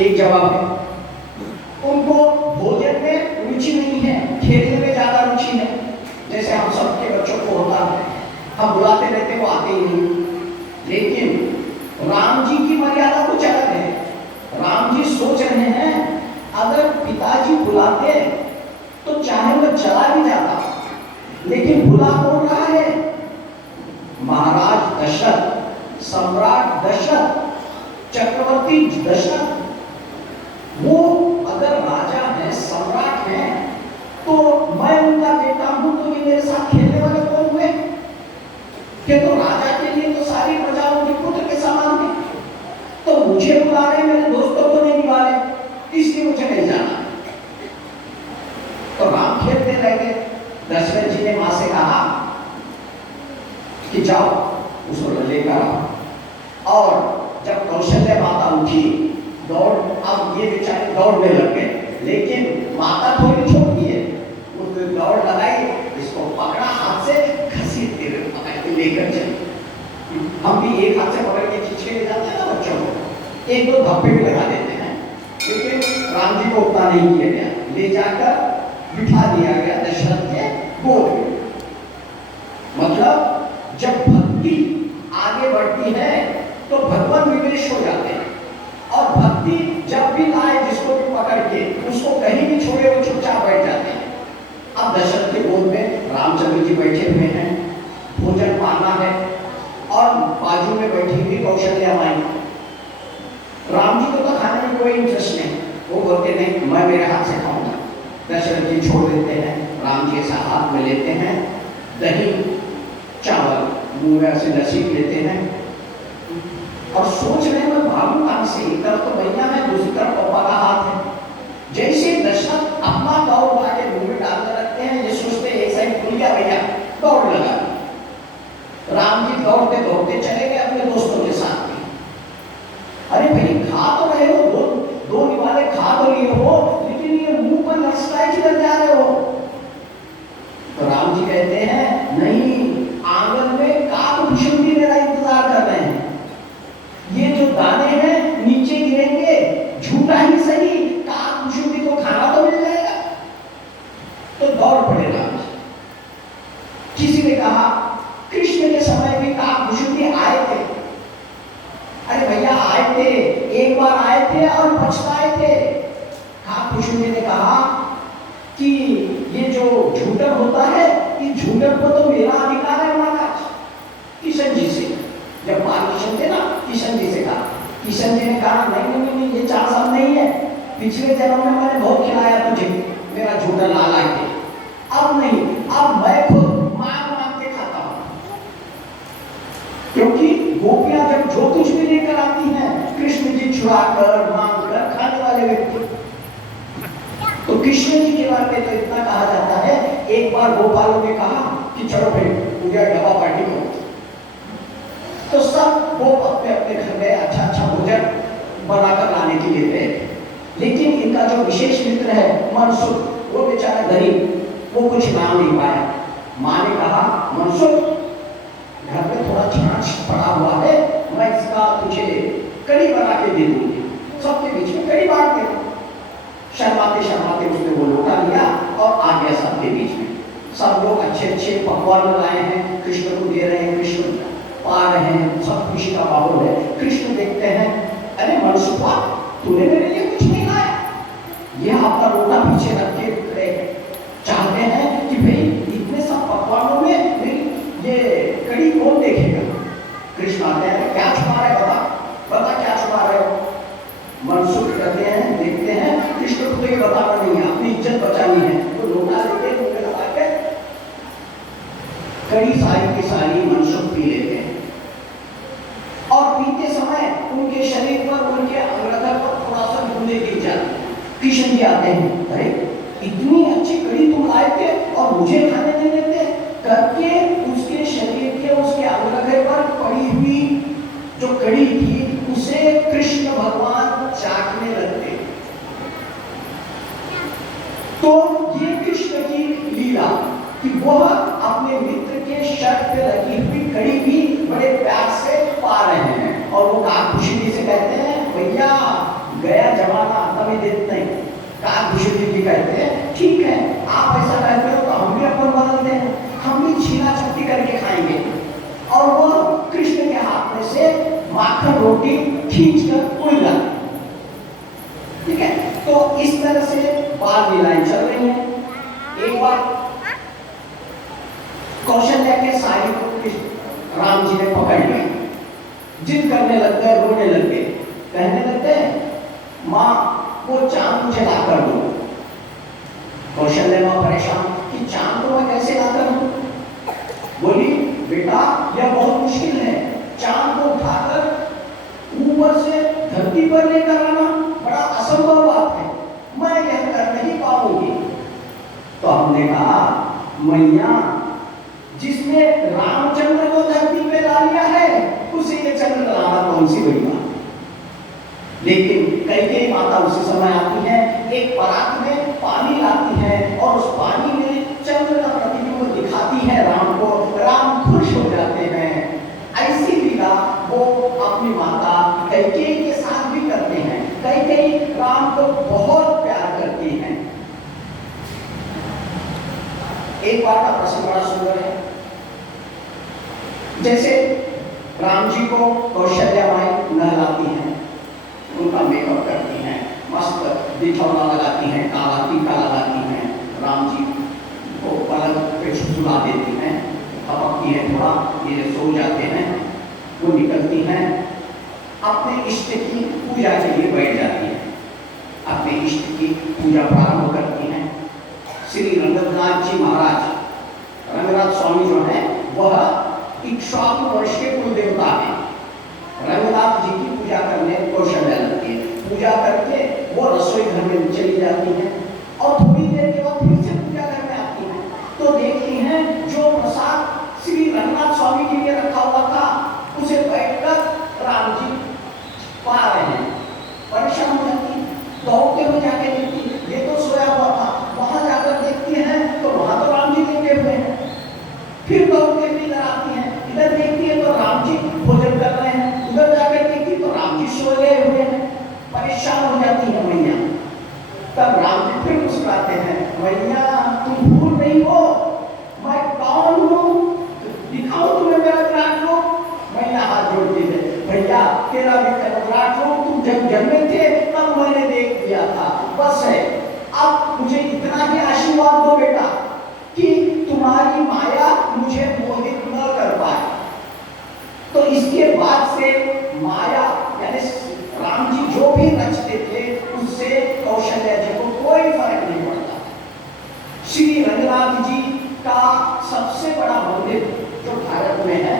एक जवाब है, उनको भोजन में रुचि नहीं है, खेलने में ज्यादा रुचि है। जैसे हम सबके बच्चों को होता है, हम बुलाते रहते वो आते ही नहीं। लेकिन राम जी की मर्यादा कुछ अलग है। राम जी सोच रहे हैं अगर पिताजी बुलाते तो चाहे वो चला भी जाता, लेकिन बुला कौन रहा है? महाराज दशरथ, सम्राट दशरथ, चक्रवर्ती दशरथ। वो अगर राजा है, सम्राट है, तो मैं उनका बेटा हूं, तो ये मेरे साथ खेलने वाले कौन हुए? कि तो राजा के लिए तो सारी प्रजा उनके पुत्र के समान है। तो मुझे बुला रहे, मेरे दोस्तों को नहीं बुला रहे, इसलिए मुझे नहीं जाना। तो राम खेलते रह गए। दशरथ जी ने मां से कहा कि जाओ उसको लेकर आओ। और जब कौशल्या माता उठी, दौड़, अब ये बेचारे दौड़ने लग गए, लेकिन माता थोड़ी छोटी है, उसने दौड़ लगाई, इसको पकड़ा, हाथ से घसीटते हुए पकड़ के लेकर चले। हम भी एक हाथ से पकड़ के खींच ले जाते हैं ना बच्चों को, एक दो धप्पे भी लगा देते हैं, लेकिन राम जी को उतना नहीं किया गया, ले जाकर बिठा दिया गया दशरथ के गोद में। मतलब जब भक्ति आगे बढ़ती है तो भगवान विवेश हो जाते हैं, और भक्ति जब भी लाए जिसको भी पकड़ के उसको कहीं भी छोड़े वो चुपचाप बैठ जाते हैं। अब दशरथ के गोद में रामचंद्र जी बैठे हुए हैं, भोजन पाना है, और बाजू में बैठी हुई कौशल्या माई। राम जी को तो खाने में कोई इंटरेस्ट नहीं, वो बोलते नहीं मैं मेरे हाथ से खाऊंगा। दशरथ जी छोड़ देते हैं, राम जी ऐसा हाथ में लेते हैं, दही चावल मुंह में से नसीब लेते हैं, और सोच रहे हैं मैं भागूं कहां से, एक तरफ तो भैया है, दूसरी तरफ पापा का हाथ है। जैसे दशरथ अपना गाँव उठा के मुंह में डालने लगते हैं, ये सोचते एक साइड खुल गया भैया, दौड़ लगा। राम जी दौड़ते दौड़ते चले गए अपने दोस्तों के साथ में। अरे भाई खा तो रहे हो, दो निवाले खा तो लिए हो, लेकिन ये मुंह पर लटकाए किधर जा रहे हो? तो राम जी कहते हैं नहीं, आंगन में काकभूषुंडी मेरा इंतजार कर रहे हैं, ये जो दाने हैं नीचे गिरेंगे, झूठा ही सही काकभूषुंडी को खाना तो मिल जाएगा। तो दौड़ पड़े राम जी। किसी ने कहा कृष्ण के समय भी काकभूषुंडी आए थे। अरे भैया आए थे, एक बार आए थे और पछताए थे। काकभूषुंडी ने कहा कि ये जो झूठन होता है, इस झूठन को तो मेरा अधिकार है महाराज। किशन जी से जब बालकृष्ण थे ना, किशन जी से कहा, किशन जी ने कहा नहीं नहीं नहीं, ये चांस अब नहीं है, पिछले जन्म में मैंने बहुत खिलाया तुझे, मेरा झूठा लाल आए थे, अब नहीं, अब मैं खुद मांग मांग के खाता हूं। क्योंकि गोपियां जब जो कुछ भी लेकर आती हैं, कृष्ण जी छुड़ा कर मांग कर खाने वाले व्यक्ति। तो कृष्ण जी के बारे में तो इतना कहा जाता है, एक बार गोपालों ने कहा कि चलो भाई पूजा डब्बा पार्टी करो। तो सब वो अपने अपने घर में अच्छा अच्छा भोजन बनाकर लाने के लिए गए। लेकिन इनका जो विशेष मित्र है मनसुख, वो बेचारा गरीब, वो कुछ नाम नहीं पाया। माँ ने कहा मनसुख घर में थोड़ा छाछ पड़ा हुआ है, दे दूंगी, सबके बीच में कड़ी बांट दे। शर्माते शर्माते उसने वो लोटा लिया और आ गया सबके बीच में। सब लोग अच्छे अच्छे पकवान लाए हैं, कृष्ण को दे रहे हैं, कृष्ण पा रहे हैं, सब खुशी का माहौल है। कृष्ण देखते हैं, अरे मनसुखा, तूने मेरे लिए कुछ नहीं लाया। यह आपका लोटा पीछे रख के चाहते हैं कि भाई इतने सब पकवानों में मेरी ये कड़ी कौन देखेगा। कृष्ण आते हैं, क्या छुपा रहे, बता क्या छुपा रहे हो। मनसुख कहते हैं, देखते हैं कृष्ण को तो ये बताना नहीं है, अपनी इज्जत बचानी है, तो लोटा लेके मुंह लगा के कड़ी सारी की सारी मनसुख पी लेते हैं। और पीते समय उनके शरीर पर, उनके अंगरखा पर थोड़ा सा बूंदे गिर जाते हैं। कृष्ण जी आते हैं, अरे इतनी अच्छी कड़ी तुम लाए थे और मुझे खाने नहीं देते करके उसके शरीर के, उसके अंगरखे पर पड़ी हुई जो कड़ी थी उसे कृष्ण भगवान चाटने लगते। तो ये कृष्ण की लीला कि वह अपने मित्र के शर्ट पे लगी हुई कड़ी भी बड़े प्यार से पा रहे हैं। और वो काकभूषणी से कहते हैं, भैया गया जमाना तभी देते नहीं। काकभूषणी जी कहते हैं, ठीक है आप ऐसा कहते हो तो हम भी अपन बदलते हैं, हम भी छीना छपटी करके खाएंगे। और वो कृष्ण के हाथ में से माखन रोटी खींच कर उड़ जाती। ठीक है, तो इस तरह से बाल लीलाएं चल रही हैं। एक बार कौशल्या के साड़ी को राम जी ने पकड़ लिया, जिद करने लग गए, रोने लग गए, कहने लगते माँ वो चांद मुझे ला कर दो। कौशल्या माँ परेशान कि चांद को मैं कैसे ला कर दूं। बोली बेटा यह बहुत मुश्किल है, चांद को उठाकर ऊपर से धरती पर लेकर आना बड़ा असंभव बात है, मैं यह कर नहीं पाऊंगी। तो हमने कहा मैया जिसने रामचंद्र को धरती पे ला लिया है उसे ये चंद्र लाना कौन सी बड़ी बात। लेकिन कैकेयी माता उसी समय आती है, एक परात में पानी लाती है और उस पानी में चंद्र का प्रतिबिंब दिखाती है राम को। राम खुश हो जाते हैं। ऐसी लीला वो अपनी माता कैकेयी के साथ भी करते हैं। कैकेयी राम को बहुत प्यार करती हैं। एक बार का प्रसंग बड़ा सुंदर है। जैसे राम जी को कौशल्या माई नहलाती हैं, उनका मेकअप करती हैं, मस्त बिछौना लगाती हैं, काला टीका लगाती हैं, राम जी को पलंग पे सुला देती हैं, थपकती हैं, थोड़ा ये सो जाते हैं, वो निकलती हैं, अपने इष्ट की पूजा के लिए बैठ जाती हैं, अपने इष्ट की पूजा प्रारंभ करती हैं। श्री रंगनाथ जी महाराज, रंगनाथ स्वामी जो है वह इक्ष्वाकु वंश के कुल देवता हैं। रंगनाथ जी की पूजा करने कौशल्या लगती है, पूजा करके वो रसोई घर में चली जाती हैं और थोड़ी देर के बाद फिर से पूजा घर में आती हैं। तो देखती हैं जो प्रसाद श्री रंगनाथ स्वामी के लिए रखा हुआ था उसे बैठकर राम जी पा रहे हैं। परेशान हो जाती, दौड़ते हुए जाके देखती, ये तो सोया हुआ था। वहां जाकर देखती हैं तो वहां तो राम जी लेटे हुए हैं। फिर दौड़ते हुए इधर आती हैं, इधर देखती है तो राम जी भोजन कर रहे हैं, उधर जाकर देखती तो राम जी सोए हुए हैं। परेशान हो जाती है मैया। तब राम जी फिर मुस्कुराते हैं, मैया तुम भूल नहीं हो मैं कौन हूँ, दिखाओ तुम्हें मेरा विराट रूप। मैया हाथ जोड़ती है, भैया तेरा विराट रूप तुम जब जन्मे थे तब मैंने देख लिया था, बस है अब मुझे इतना ही आशीर्वाद दो बेटा कि तुम्हारी माया मुझे मोहित न कर पाए। तो इसके बाद से माया यानी राम जी जो भी रचते थे उससे कौशल्या जी को कोई फर्क नहीं पड़ता। श्री रंगनाथ जी का सबसे बड़ा मंदिर जो भारत में है,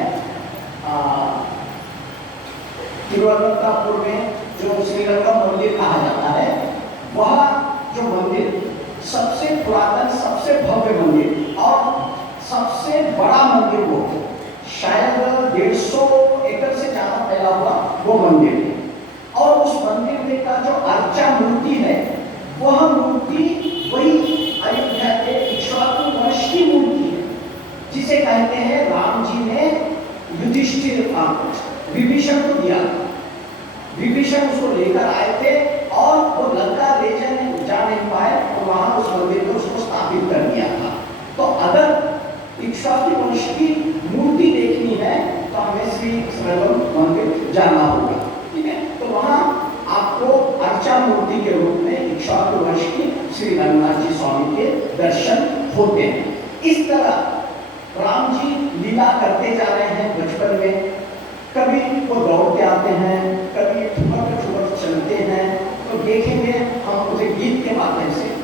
तिरुवनंतपुर में जो श्रीरंगम मंदिर कहा जाता है, वह जो मंदिर सबसे पुरातन, सबसे भव्य मंदिर और सबसे बड़ा मंदिर वो शायद 150 एकड़ से ज्यादा फैला हुआ वो मंदिर है। और उस मंदिर में का जो अर्चा मूर्ति है वह मूर्ति वही अयोध्या के इक्ष्वाकु वंश की मूर्ति है, जिसे कहते हैं राम जी ने युधिष्ठिर विभीषण को दिया। विभीषण उसको लेकर आए थे और वो लंका ले जा नहीं पाए और वहां उस मंदिर में उसको स्थापित कर दिया था। तो अगर इक्ष्वाकु वंश की मूर्ति देखनी है तो हमें श्री श्रवण मंदिर जाना होगा, ठीक है। तो वहां आपको अर्चा मूर्ति के रूप में इक्ष्वाकु वंश की श्री रंगनाथ जी स्वामी के दर्शन होते हैं। इस तरह राम जी लीला करते जा रहे हैं बचपन में, कभी वो दौड़ते आते हैं, कभी ठुमक ठुमक चलते हैं। तो देखेंगे हम उसे गीत के माध्यम से।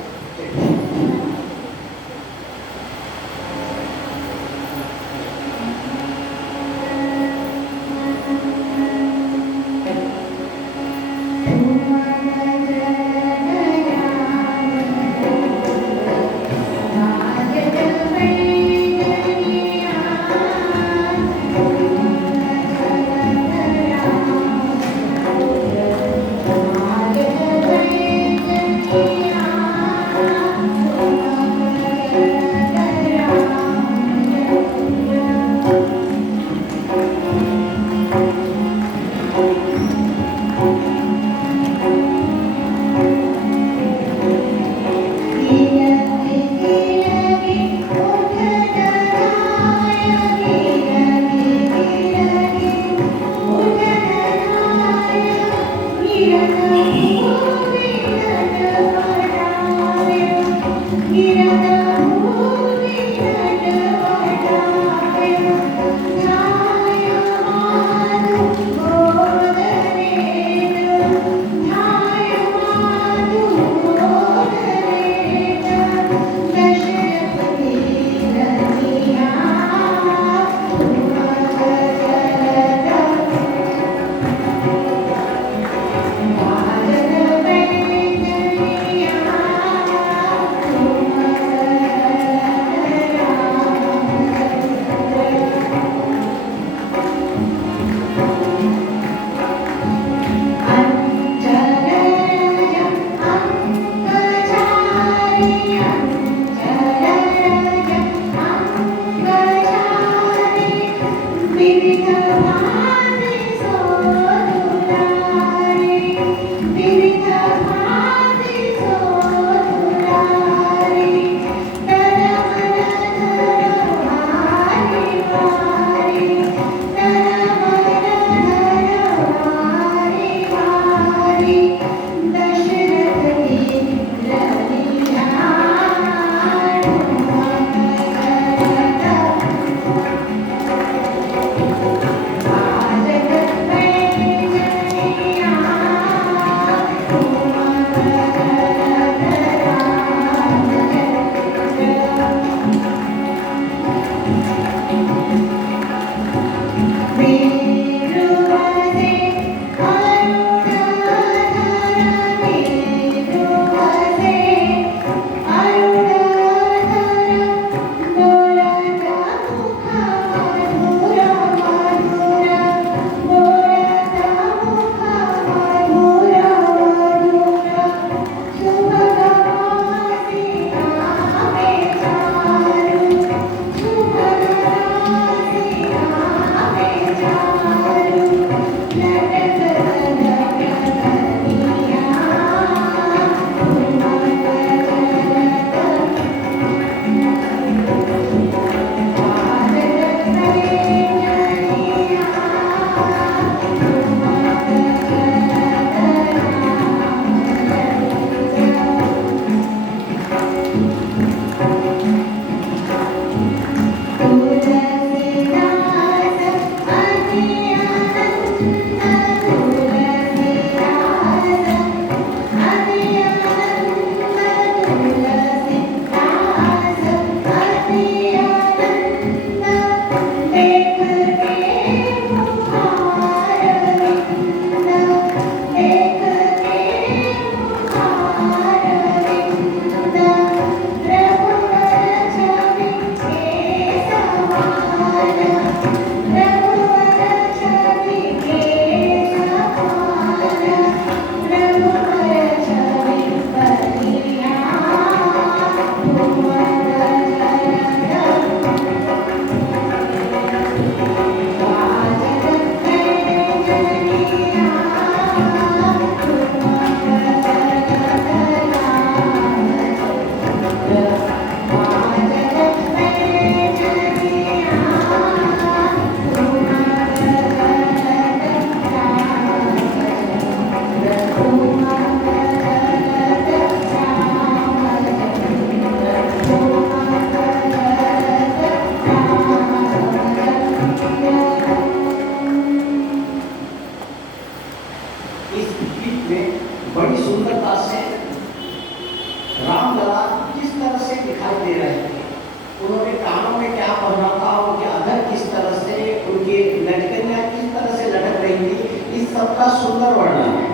सुंदर वर्णन है,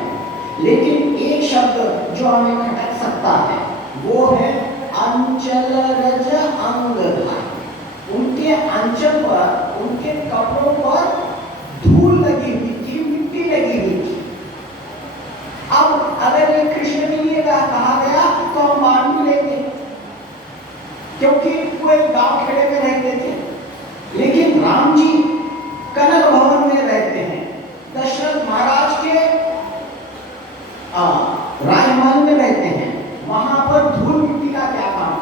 लेकिन एक शब्द जो हमें खटक सकता है वो है अंचल रज अंगधारी। उनके अंचल पर, उनके कपड़ों पर धूल लगी हुई थी, मिट्टी लगी हुई थी। अब अगर ये कृष्ण के लिए कहा गया तो हम मान भी लेंगे, क्योंकि वो एक गांव खेड़े में रहते थे। लेकिन राम जी कनक भवन में रहते हैं, दशरथ महाराज के राजमहल में रहते हैं, वहां पर धूल मिट्टी का क्या काम।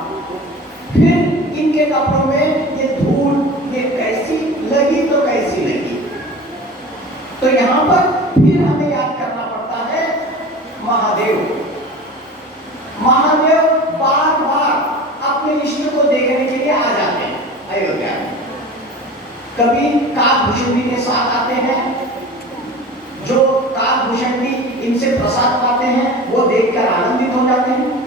फिर इनके कपड़ों में ये धूल ये कैसी लगी तो कैसी लगी। तो यहां पर फिर हमें याद करना पड़ता है महादेव। महादेव बार बार अपने इष्ट को देखने के लिए आ जाते हैं अयोध्या में। कभी काकभूषणी के साथ आते हैं, जो काकभूषणी इनसे प्रसाद पाते हैं वो देखकर आनंदित हो जाते हैं।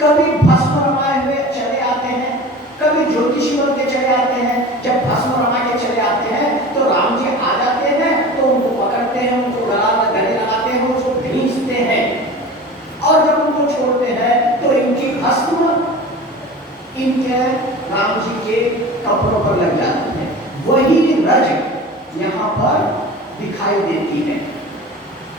कभी भस्म रमाए हुए चले आते हैं, कभी ज्योतिषी बन के चले आते हैं। जब भस्म रमा के चले आते हैं तो राम जी आ जाते हैं, तो उनको पकड़ते हैं, उनको गले लगाते हैं, उसको भींचते हैं, और जब उनको छोड़ते हैं तो इनकी भस्म इनके राम जी के कपड़ों पर लग जाती है। वही रज यहाँ पर दिखाई देती है,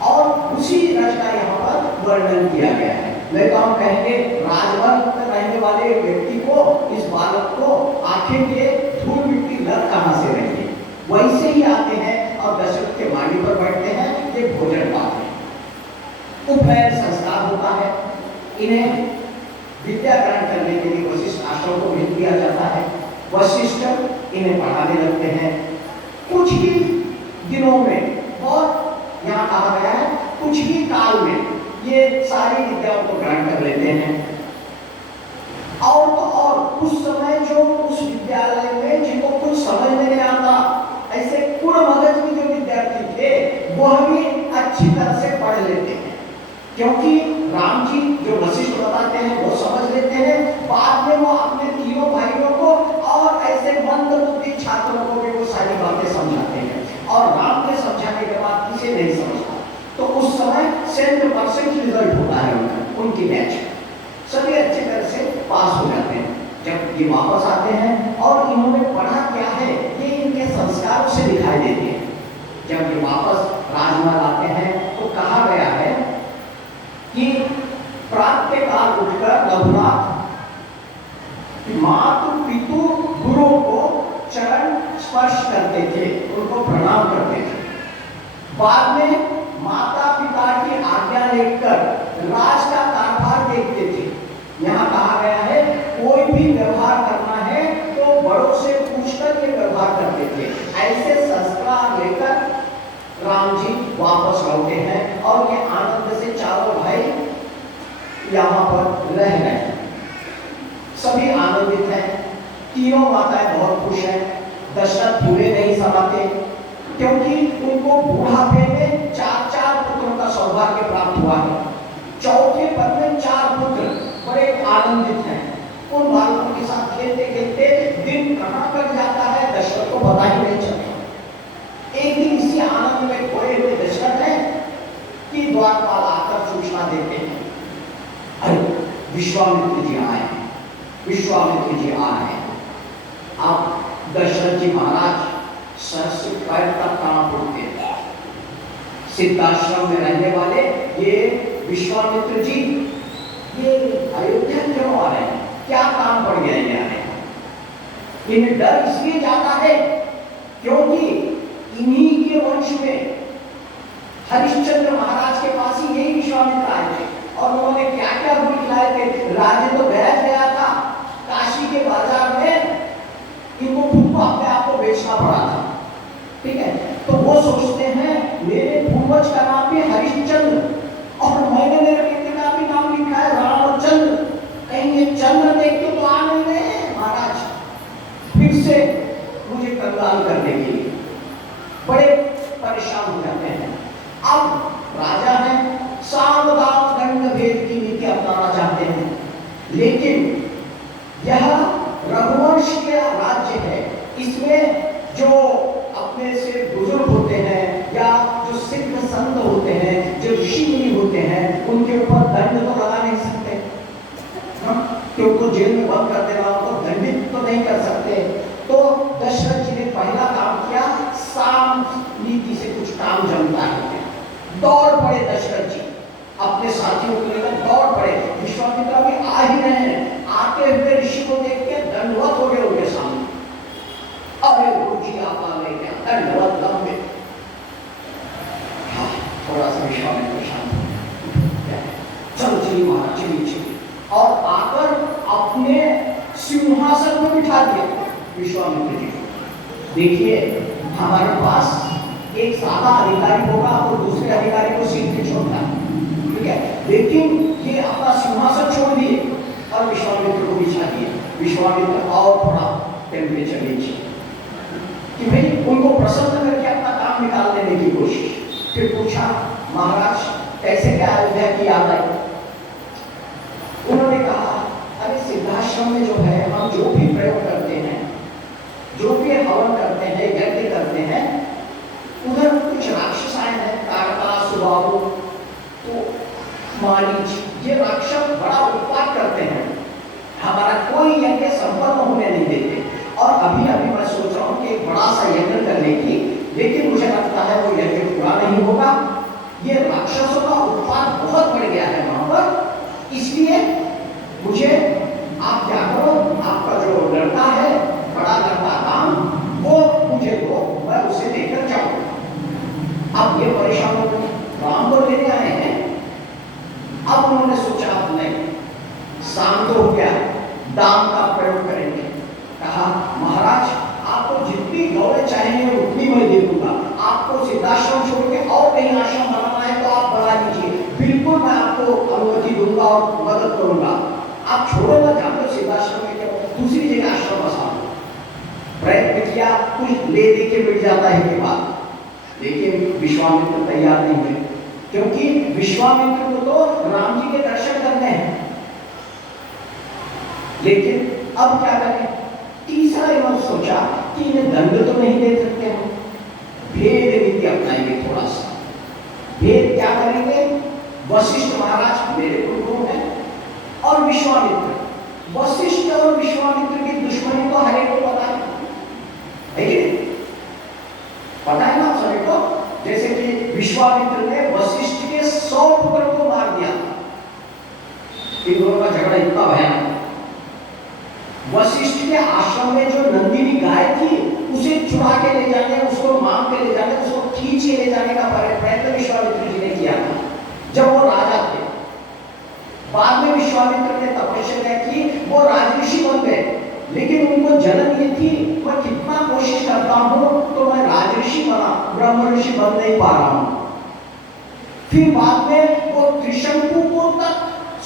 और उसी रज का यहाँ पर वर्णन किया गया है। मैं तो हम कहेंगे राजमहल में रहने वाले व्यक्ति को, इस बालक को आखिर ये धूल मिट्टी लग कहां से रही है। वैसे ही आते हैं और दशरथ के मांडी पर बैठते हैं, ये भोजन पाते हैं। उपनयन संस्कार होता है, इन्हें विद्या ग्रहण करने के लिए वशिष्ठ आश्रम को भेज दिया जाता है। वशिष्ठ इन्हें पढ़ाने लगते हैं। कुछ ही दिनों में, और यहाँ कहा गया है कुछ ही काल में, ये सारी विद्याओं को ग्रहण कर लेते हैं। और तो और उस समय जो उस विद्यालय में जिनको कुछ समझ में नहीं आता, ऐसे पूर्ण मगज में जो विद्यार्थी थे वह भी अच्छी तरह से पढ़ लेते हैं, क्योंकि राम जी जो वशिष्ठ बताते हैं वो समझ लेते हैं। बाद में वो अपने तीनों भाइयों को और ऐसे मंदबुद्धि छात्रों को भी वो सारी बातें समझाते हैं, और राम के समझाने के बाद किसे नहीं समझता। तो उस समय 100% रिजल्ट होता है उनकी बैच, सभी अच्छी तरह से पास हो जाते हैं। जब ये वापस आते हैं और इन्होंने पढ़ा क्या है ये इनके संस्कारों से दिखाई देते हैं। जब ये वापस राजमहल आते हैं तो कहा गया है कि प्रातः काल उठकर रघुनाथ मातु पितु गुरु को चरण स्पर्श करते थे, उनको प्रणाम करते थे। बाद में माता पिता की आज्ञा लेकर राज का कारभार देखते थे। यहाँ कहा गया है कोई भी व्यवहार करना है तो बड़ों से पूछकर के व्यवहार करते थे। ऐसे संस्कार लेकर राम जी वापस लौटे हैं, और ये आनंद से चारों भाई यहाँ पर रह रहे हैं। सभी आनंदित हैं, तीनों माताएं बहुत खुश हैं। दशरथ पूरे नहीं समाते, क्योंकि उनको बुढ़ापे में 4 पुत्रों का सौभाग्य प्राप्त हुआ है। चौथे पद में 4 पुत्र बड़े आनंदित हैं। उन बालकों के साथ खेलते खेलते दिन कहाँ कट जाता है दशरथ को पता ही नहीं चलता। एक दिन इसी आनंद में खोए हुए दशरथ हैं कि द्वारपाल आकर सूचना देते हैं, अरे विश्वामित्र जी आए हैं, विश्वामित्र जी आ रहे हैं। अब दशरथ जी महाराज सर से पैर तक कांप उठते थे। सिद्धाश्रम में रहने वाले ये विश्वामित्र जी ये अयोध्या क्यों आ रहे हैं, क्या काम पड़ गया ये आ रहे हैं। इन्हें डर इसलिए जाता है क्योंकि इन्हीं के वंश में हरिश्चंद्र महाराज के पास ही यही विश्वामित्र आए थे, और उन्होंने क्या क्या गुण खिलाए थे। राज्य तो गया था, काशी के बाजार में इनको खुद को अपने आप को बेचना पड़ा था, ठीक है। तो वो सोचते हैं मेरे पूर्वज का नाम भी हरिश्चंद्र, और मैंने मेरे बेटे का भी नाम लिखा है रामचंद्र, कहीं ये चंद्र देख के तो आ नहीं रहे महाराज फिर से मुझे कंगाल करने के लिए। बड़े परेशान हो जाते हैं। अब राजा है, सामदान दंड भेद की नीति अपनाना चाहते हैं, लेकिन यह रघुवंश के राज्य है, इसमें जो अपने से बुजुर्ग होते हैं या जो सिद्ध संत होते से कुछ काम जमता है क्या? दौड़ पड़े दशरथ जी, अपने साथियों को लेकर दौड़ पड़े। विश्वामित्र भी आ ही रहे हैं, आते हुए ऋषि को देख के दंडवत हो गए उनके सामने। अरे गुरु जी आप आ गए क्या? दंडवत लंबे। हाँ, थोड़ा सा विश्वामित्र शांत हो गया, चलो चलिए महाराज, चलिए चलिए, और आकर अपने सिंहासन में बिठा दिया विश्वामित्र जी। देखिए हमारे पास एक सादा अधिकारी होगा और दूसरे अधिकारी को सीट पे छोड़ना, ठीक है, लेकिन ये अपना सिंहासन छोड़ दिए और विश्वामित्र को बिछा दिए। विश्वामित्र और थोड़ा टेम्परेचर नीचे कि भाई उनको प्रसन्न करके अपना काम निकाल लेने की कोशिश। फिर पूछा महाराज कैसे क्या अयोध्या की याद आई? उन्होंने कहा अरे सिद्धाश्रम में जो है हम जो भी प्रयोग करते हैं, जो भी हवन करते हैं, यज्ञ करते हैं, उधर कुछ राक्षस आए हैं, कारका सुबाहु तो मारीच, ये राक्षस बड़ा उत्पात करते हैं, हमारा कोई यज्ञ संपन्न होने नहीं देते। और अभी अभी मैं सोच रहा हूँ कि एक बड़ा सा यज्ञ करने की, लेकिन मुझे लगता है वो यज्ञ पूरा नहीं होगा। ये राक्षसों का उत्पात बहुत बढ़ गया है वहां पर, इसलिए मुझे आप क्या करो, आपका जो लड़का है, बड़ा लड़का राम, वो मुझे दो, मैं उसे लेकर जाऊं। अब ये परेशान हो गए, राम को लेने आए हैं। अब उन्होंने सोचा नहीं, शाम तो हो गया, दाम का प्रयोग करेंगे। कहा महाराज आपको जितनी दौड़े चाहेंगे उतनी मैं दे दूंगा, आपको सिद्धाश्रम छोड़ के और कहीं आश्रम बनाना है तो आप बना लीजिए, बिल्कुल मैं आपको अनुमति दूंगा और मदद करूंगा। आप छोड़ो ना, जान दो सिद्धाश्रम में क्या, दूसरी जगह आश्रम बसा। प्रयत्न किया, कुछ ले दे के मिट जाता है के बाद, लेकिन विश्वामित्र तैयार नहीं हुए, क्योंकि विश्वामित्र को तो राम जी के दर्शन करने हैं। लेकिन अब क्या करें? तीसरा इन्होंने सोचा कि इन्हें दंड तो नहीं दे सकते हम, भेद नीति अपनाएंगे थोड़ा सा। भेद क्या करेंगे? वशिष्ठ महाराज मेरे गुरु हैं और विश्वामित्र, वशिष्ठ और विश्वामित्र की दुश्मनी तो हर एक को पता है कि नहीं? पता है ना सभी को। जैसे कि विश्वामित्र ने वशिष्ठ के 100 पुत्र को मार दिया, इन दोनों का झगड़ा इतना भयानक। वशिष्ठ के आश्रम में जो नंदिनी गाय थी उसे चुरा के ले जाने, उसको मांग के ले जाने, उसको खींच के ले जाने का प्रयत्न विश्वामित्र जी ने किया था जब वो राजा थे। बाद में विश्वामित्र ने तपस्या की, वो राजऋषि बन गए, लेकिन उनको जलन ये थी मैं कितना कोशिश करता हूं तो मैं राजऋषि बना, ब्रह्म ऋषि बन नहीं पा रहा हूं। फिर बाद में वो त्रिशंकु को तक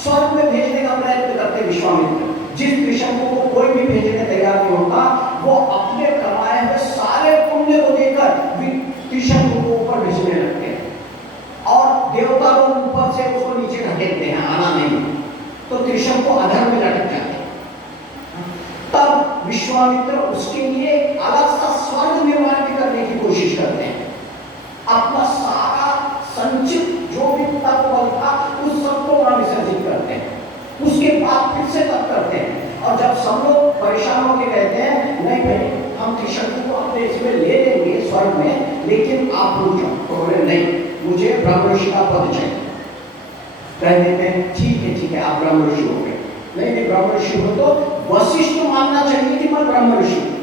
स्वर्ग में भेजने का प्रयत्न करते विश्वामित्र। जिस त्रिशंकु को कोई भी भेजने तैयार नहीं होता, वो अपने कमाए हुए सारे पुण्य को देकर त्रिशंकु को ऊपर भेजने लगते हैं और देवता लोग ऊपर से उसको नीचे ढकेलते हैं, आना नहीं, तो त्रिशंकु अधर में लटक जाते हैं। तब विश्वामित्र उसके लिए अलग सा स्वर्ग निर्माण करने की कोशिश करते हैं। अपना सारा संचित जो भी तप बल था उस सबको वहां विसर्जित करते हैं, उसके बाद फिर से तप करते हैं। और जब सब लोग परेशान होकर कहते हैं नहीं भाई हम त्रिशंकु को अपने इसमें ले लेंगे स्वर्ग में, लेकिन आप रुक जाओ, तो बोले नहीं मुझे ब्रह्म ऋषि का पद चाहिए। कह देते हैं ठीक है आप ब्रह्म ऋषि हो गए। नहीं ब्रह्म ऋषि हो तो वशिष्ठ मानना चाहिए कि मैं ब्रह्म ऋषि हूं,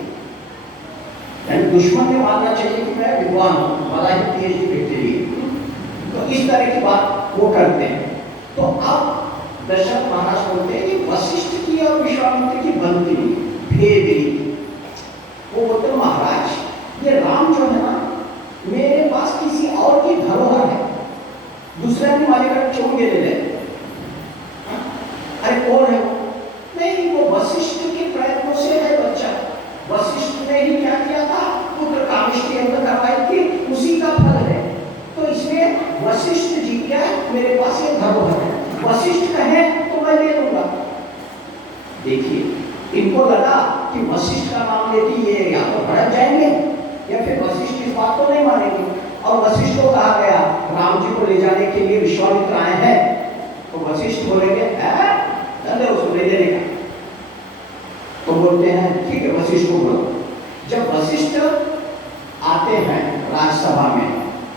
दुश्मन ने मानना चाहिए कि मैं विद्वान हूं, भला ही पीएचडी बेटे लिए। तो इस तरह की बात वो करते हैं। तो अब दशरथ महाराज बोलते हैं कि वशिष्ठ की और विश्वामित्र की बनती भेद रीति। वो बोलते महाराज ये राम जो है ना मेरे पास किसी और की धरोहर है, दूसरे आदमी मारे का छोड़ के ले ले। अरे कौन है वो? नहीं वो वशिष्ठ के प्रयत्नों से है बच्चा, वशिष्ठ ने ही क्या किया था, पुत्र कामिष्टि यज्ञ करवाई थी, उसी का फल है। तो इसमें वशिष्ठ जी क्या मेरे पास ये धरोहर है, वशिष्ठ कहे तो मैं ले लूंगा। देखिए इनको लगा कि वशिष्ठ का नाम लेती ये या तो भड़क जाएंगे या फिर वशिष्ठ इस बात को नहीं मानेंगे। और वशिष्ठ को कहा गया राम जी को ले जाने के लिए विश्वामित्र आए हैं, तो वशिष्ठ बोलेंगे उसको ले जाने का। तो बोलते हैं ठीक है वशिष्ठ को बोलो। जब वशिष्ठ आते हैं राजसभा में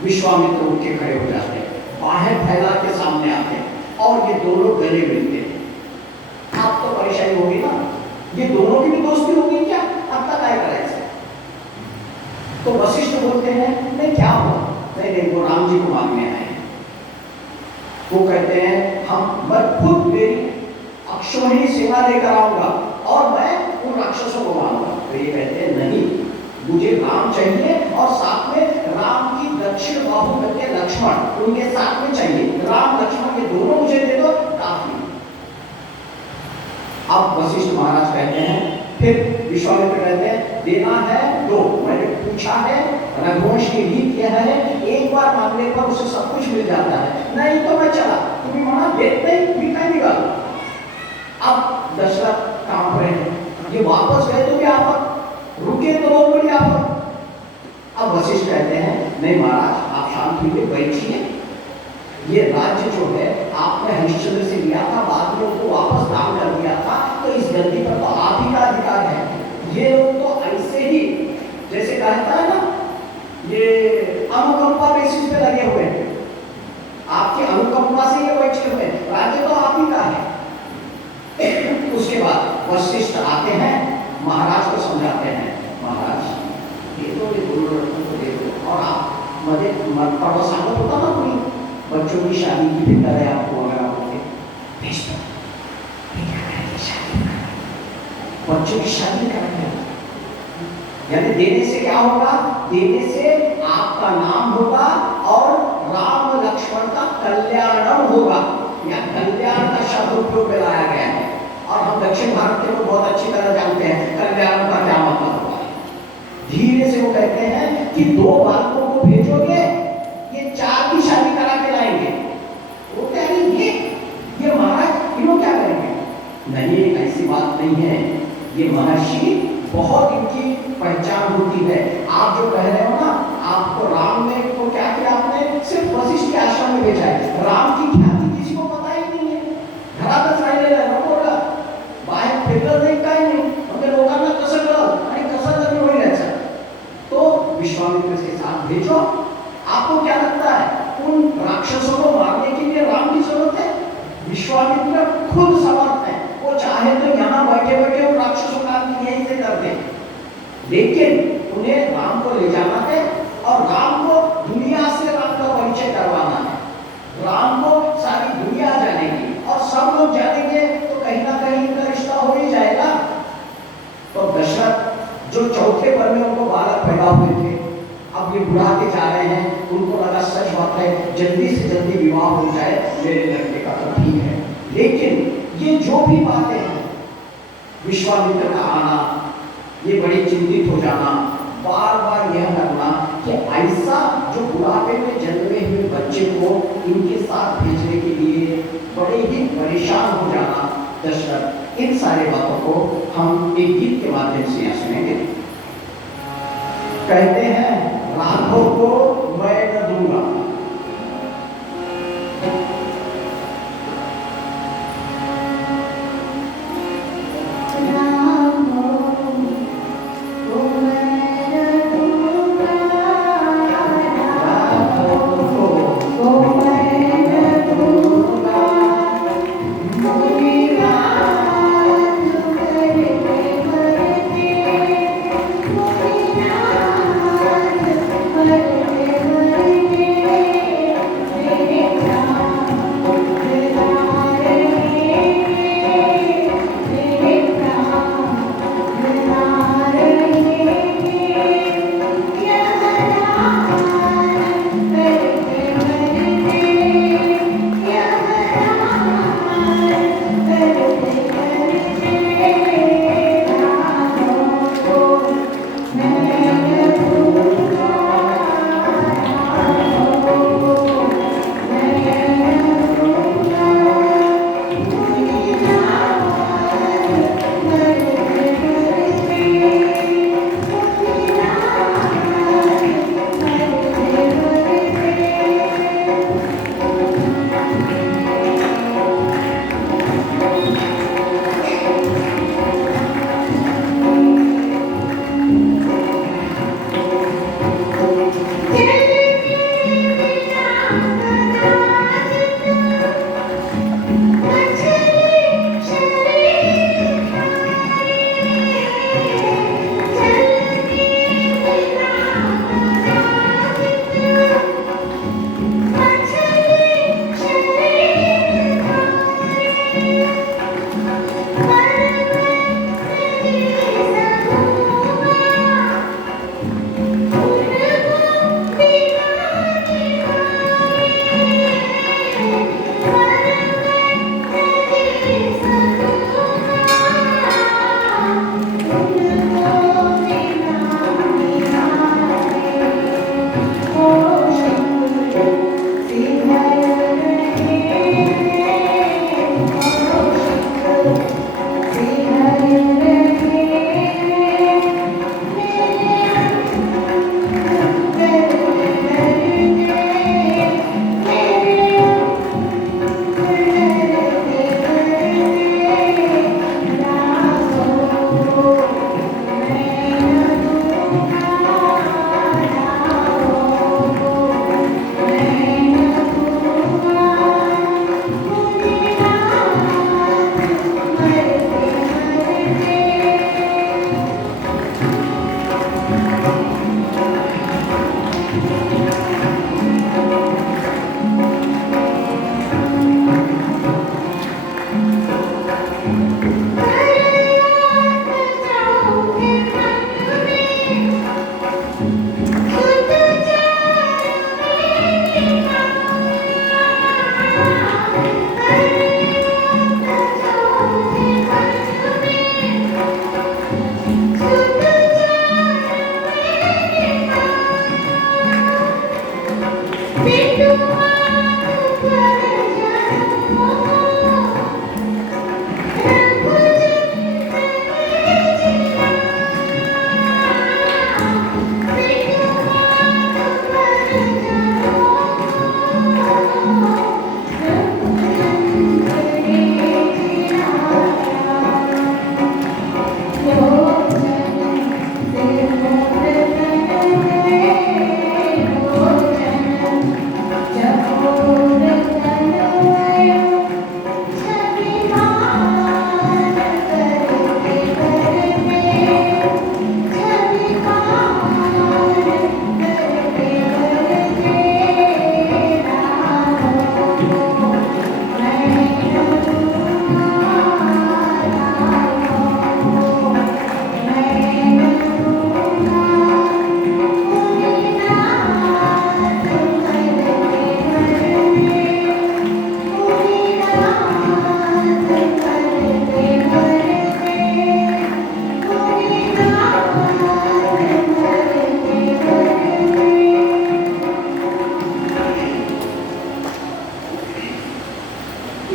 विश्वामित्र उठ के खड़े हो जाते हैं, बाहें फैला के सामने आते हैं और ये दोनों गले मिलते हैं। आप तो परेशानी होगी ना, ये दोनों की भी दोस्ती होगी क्या? अब तक आए कराए से। तो वशिष्ठ बोलते हैं नहीं क्या हुआ, नहीं नहीं वो राम जी को मांगने आए। वो कहते हैं मैं खुद मेरी अक्षोहिणी सेना लेकर आऊंगा और मैं उन राक्षसों को मारूंगा। तो ये कहते हैं नहीं, मुझे राम चाहिए और साथ में राम की दक्षिण बाहु करके लक्ष्मण उनके साथ में चाहिए। राम लक्ष्मण ये दोनों मुझे दे दो काफी। अब वशिष्ठ महाराज कहते हैं, फिर विश्वामित्र कहते हैं देना है दो, मैंने पूछा है, रघुवंश की रीत यह है एक बार मांगने पर उसे सब कुछ मिल जाता है, नहीं तो मैं चला, तुम्हें मना देते ही मिठाई निकाल। अब दशरथ काम रहे हैं, ये वापस गए तो क्या आफत, रुके तो बहुत बड़ी आफत। अब वशिष्ठ कहते हैं नहीं महाराज आप शांत होइए, बैठिए, ये राज्य जो है आपने हरिश्चंद्र से लिया था, बाद में उसको वापस दान कर दिया था, तो इस गद्दी पर तो आप ही का अधिकार है। ये लोग तो ऐसे ही जैसे कहता है ना, ये अनुकंपा बेसिस पे लगे हुए हैं, आपकी अनुकंपा से ये बैठे हुए हैं, राज्य तो आप ही का है। उसके बाद वशिष्ठ आते हैं, महाराज को समझाते हैं, महाराज ये तो ये दोनों लड़कों को दे दो और आप मजे पड़ोस स्वागत होता ना, कोई बच्चों की शादी की फिक्र है आपको, अगर आप होते भेज दो, बच्चों की शादी करेंगे। यानी देने से क्या होगा, देने से आपका नाम होगा और राम लक्ष्मण का कल्याणम होगा। या कल्याण का शब्द उपयोग में लाया गया है और हम दक्षिण भारत के लोग बहुत अच्छी तरह जानते हैं कल्याण का क्या मतलब होगा। धीरे से वो कहते हैं कि दो बालकों को भेजोगे, ये चार की शादी करा के लाएंगे। वो कह रही ये महाराज इन्हों क्या करेंगे? नहीं ऐसी बात नहीं है, ये महर्षि बहुत इनकी पहचान होती है। आप जो कह रहे हो ना, आपको राम ने तो क्या किया, आपने सिर्फ वशिष्ठ के आश्रम में भेजा है, राम की ख्याति किसी को पता ही नहीं है। घरा तक राहिले बोला बाहेर फिरलं नाही काय नाही, म्हणजे लोकांना कसं कळलं आणि कसं लग्न होईल याचं। तो विश्वामित्र के साथ भेजो। आपको क्या लगता है उन राक्षसों को मारने के लिए राम की जरूरत है? विश्वामित्र खुद समर्थ है, वो चाहे तो यहाँ बैठे बैठे उन राक्षसों का यहीं से कर दे, लेकिन उन्हें राम को ले जाना है और राम को दुनिया से राम का परिचय करवाना है। राम को सारी दुनिया जानेगी और सब लोग जानेंगे तो कहीं ना कहीं इनका रिश्ता हो ही जाएगा। तो दशरथ जो चौथे पर में उनको बालक पैदा हुए थे, अब ये बुढ़ाते जा रहे हैं, उनको लगा सच बात है जल्दी से जल्दी विवाह हो जाए मेरे लड़के का तो ठीक है। लेकिन ये जो भी बातें हैं, विश्वामित्र का आना, ये बड़े चिंतित हो जाना, बार बार यह लगना कि ऐसा जो बुढ़ापे में जन्मे हुए बच्चे को इनके साथ भेजने के लिए बड़े ही परेशान हो जाना दशरथ, इन सारे बातों को हम एक गीत के माध्यम से यहाँ सुनेंगे। कहते हैं राघव को मैं न दूंगा, Thank you.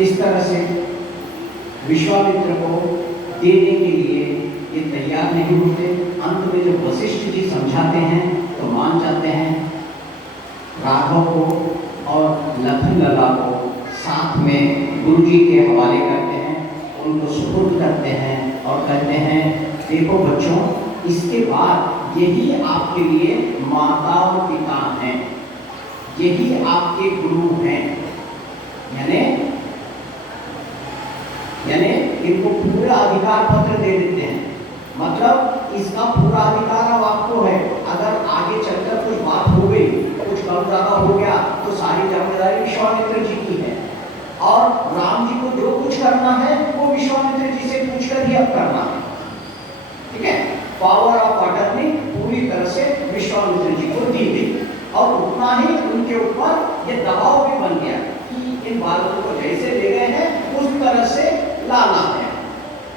इस तरह से विश्वामित्र को देने के लिए ये तैयार नहीं होते। अंत में जब वशिष्ठ जी समझाते हैं तो मान जाते हैं। राघव को और लखन लला को साथ में गुरु जी के हवाले करते हैं, उनको सुपुर्द करते हैं और कहते हैं देखो बच्चों, इसके बाद यही आपके लिए माता और पिता हैं, यही आपके गुरु हैं। यानी इनको पूरा अधिकार पत्र दे देते हैं, मतलब इसका पूरा अधिकार अब आपको है। अगर आगे चलकर कुछ बात हो गई, कुछ कम ज्यादा हो गया, तो सारी जिम्मेदारी विश्वामित्र जी की है। और राम जी को जो कुछ करना है वो विश्वामित्र जी से पूछकर ही अब करना है। ठीक है, पावर ऑफ अटर्नी पूरी तरह से विश्वामित्र जी को दी गई और उतना ही उनके ऊपर ये दबाव भी बन गया कि इन बालकों को जैसे ले गए हैं उस तरह से लाना है।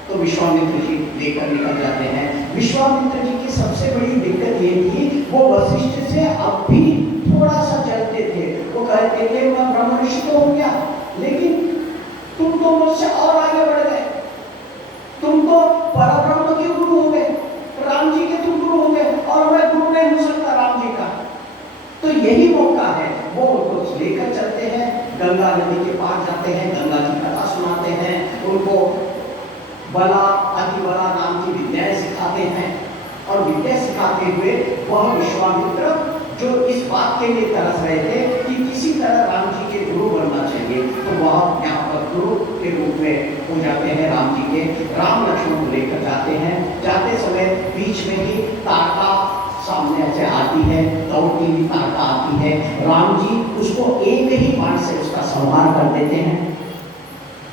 तो विश्वामित्र जी लेकर निकल जाते हैं। विश्वामित्र जी की सबसे बड़ी दिक्कत ये थी, वो वशिष्ठ से अब भी थोड़ा सा चलते थे। वो कहते थे मैं ब्रह्म ऋषि तो हो गया, लेकिन तुम तो मुझसे और आगे बढ़ गए, तुम तो परब्रह्म के गुरु हो गए, राम जी के तुम गुरु हो गए और मैं गुरु नहीं हो सकता राम जी का। तो यही मौका है, वो उनको लेकर चलते हैं, गंगा नदी के पास जाते हैं, गंगा जी कथा सुनाते हैं, उनको बला अतिबला नाम की विद्याएं सिखाते हैं। और विद्या सिखाते हुए वह विश्वामित्र जो इस बात के लिए तरस रहे थे कि किसी तरह राम जी के गुरु बनना चाहिए, तो वह यहाँ पर गुरु के रूप में हो जाते हैं राम जी के। राम लक्ष्मण को लेकर जाते हैं, जाते समय बीच में ही तारका सामने से आती है, दौड़ती हुई तारका आती है। राम जी उसको एक ही बाण से उसका संहार कर देते हैं।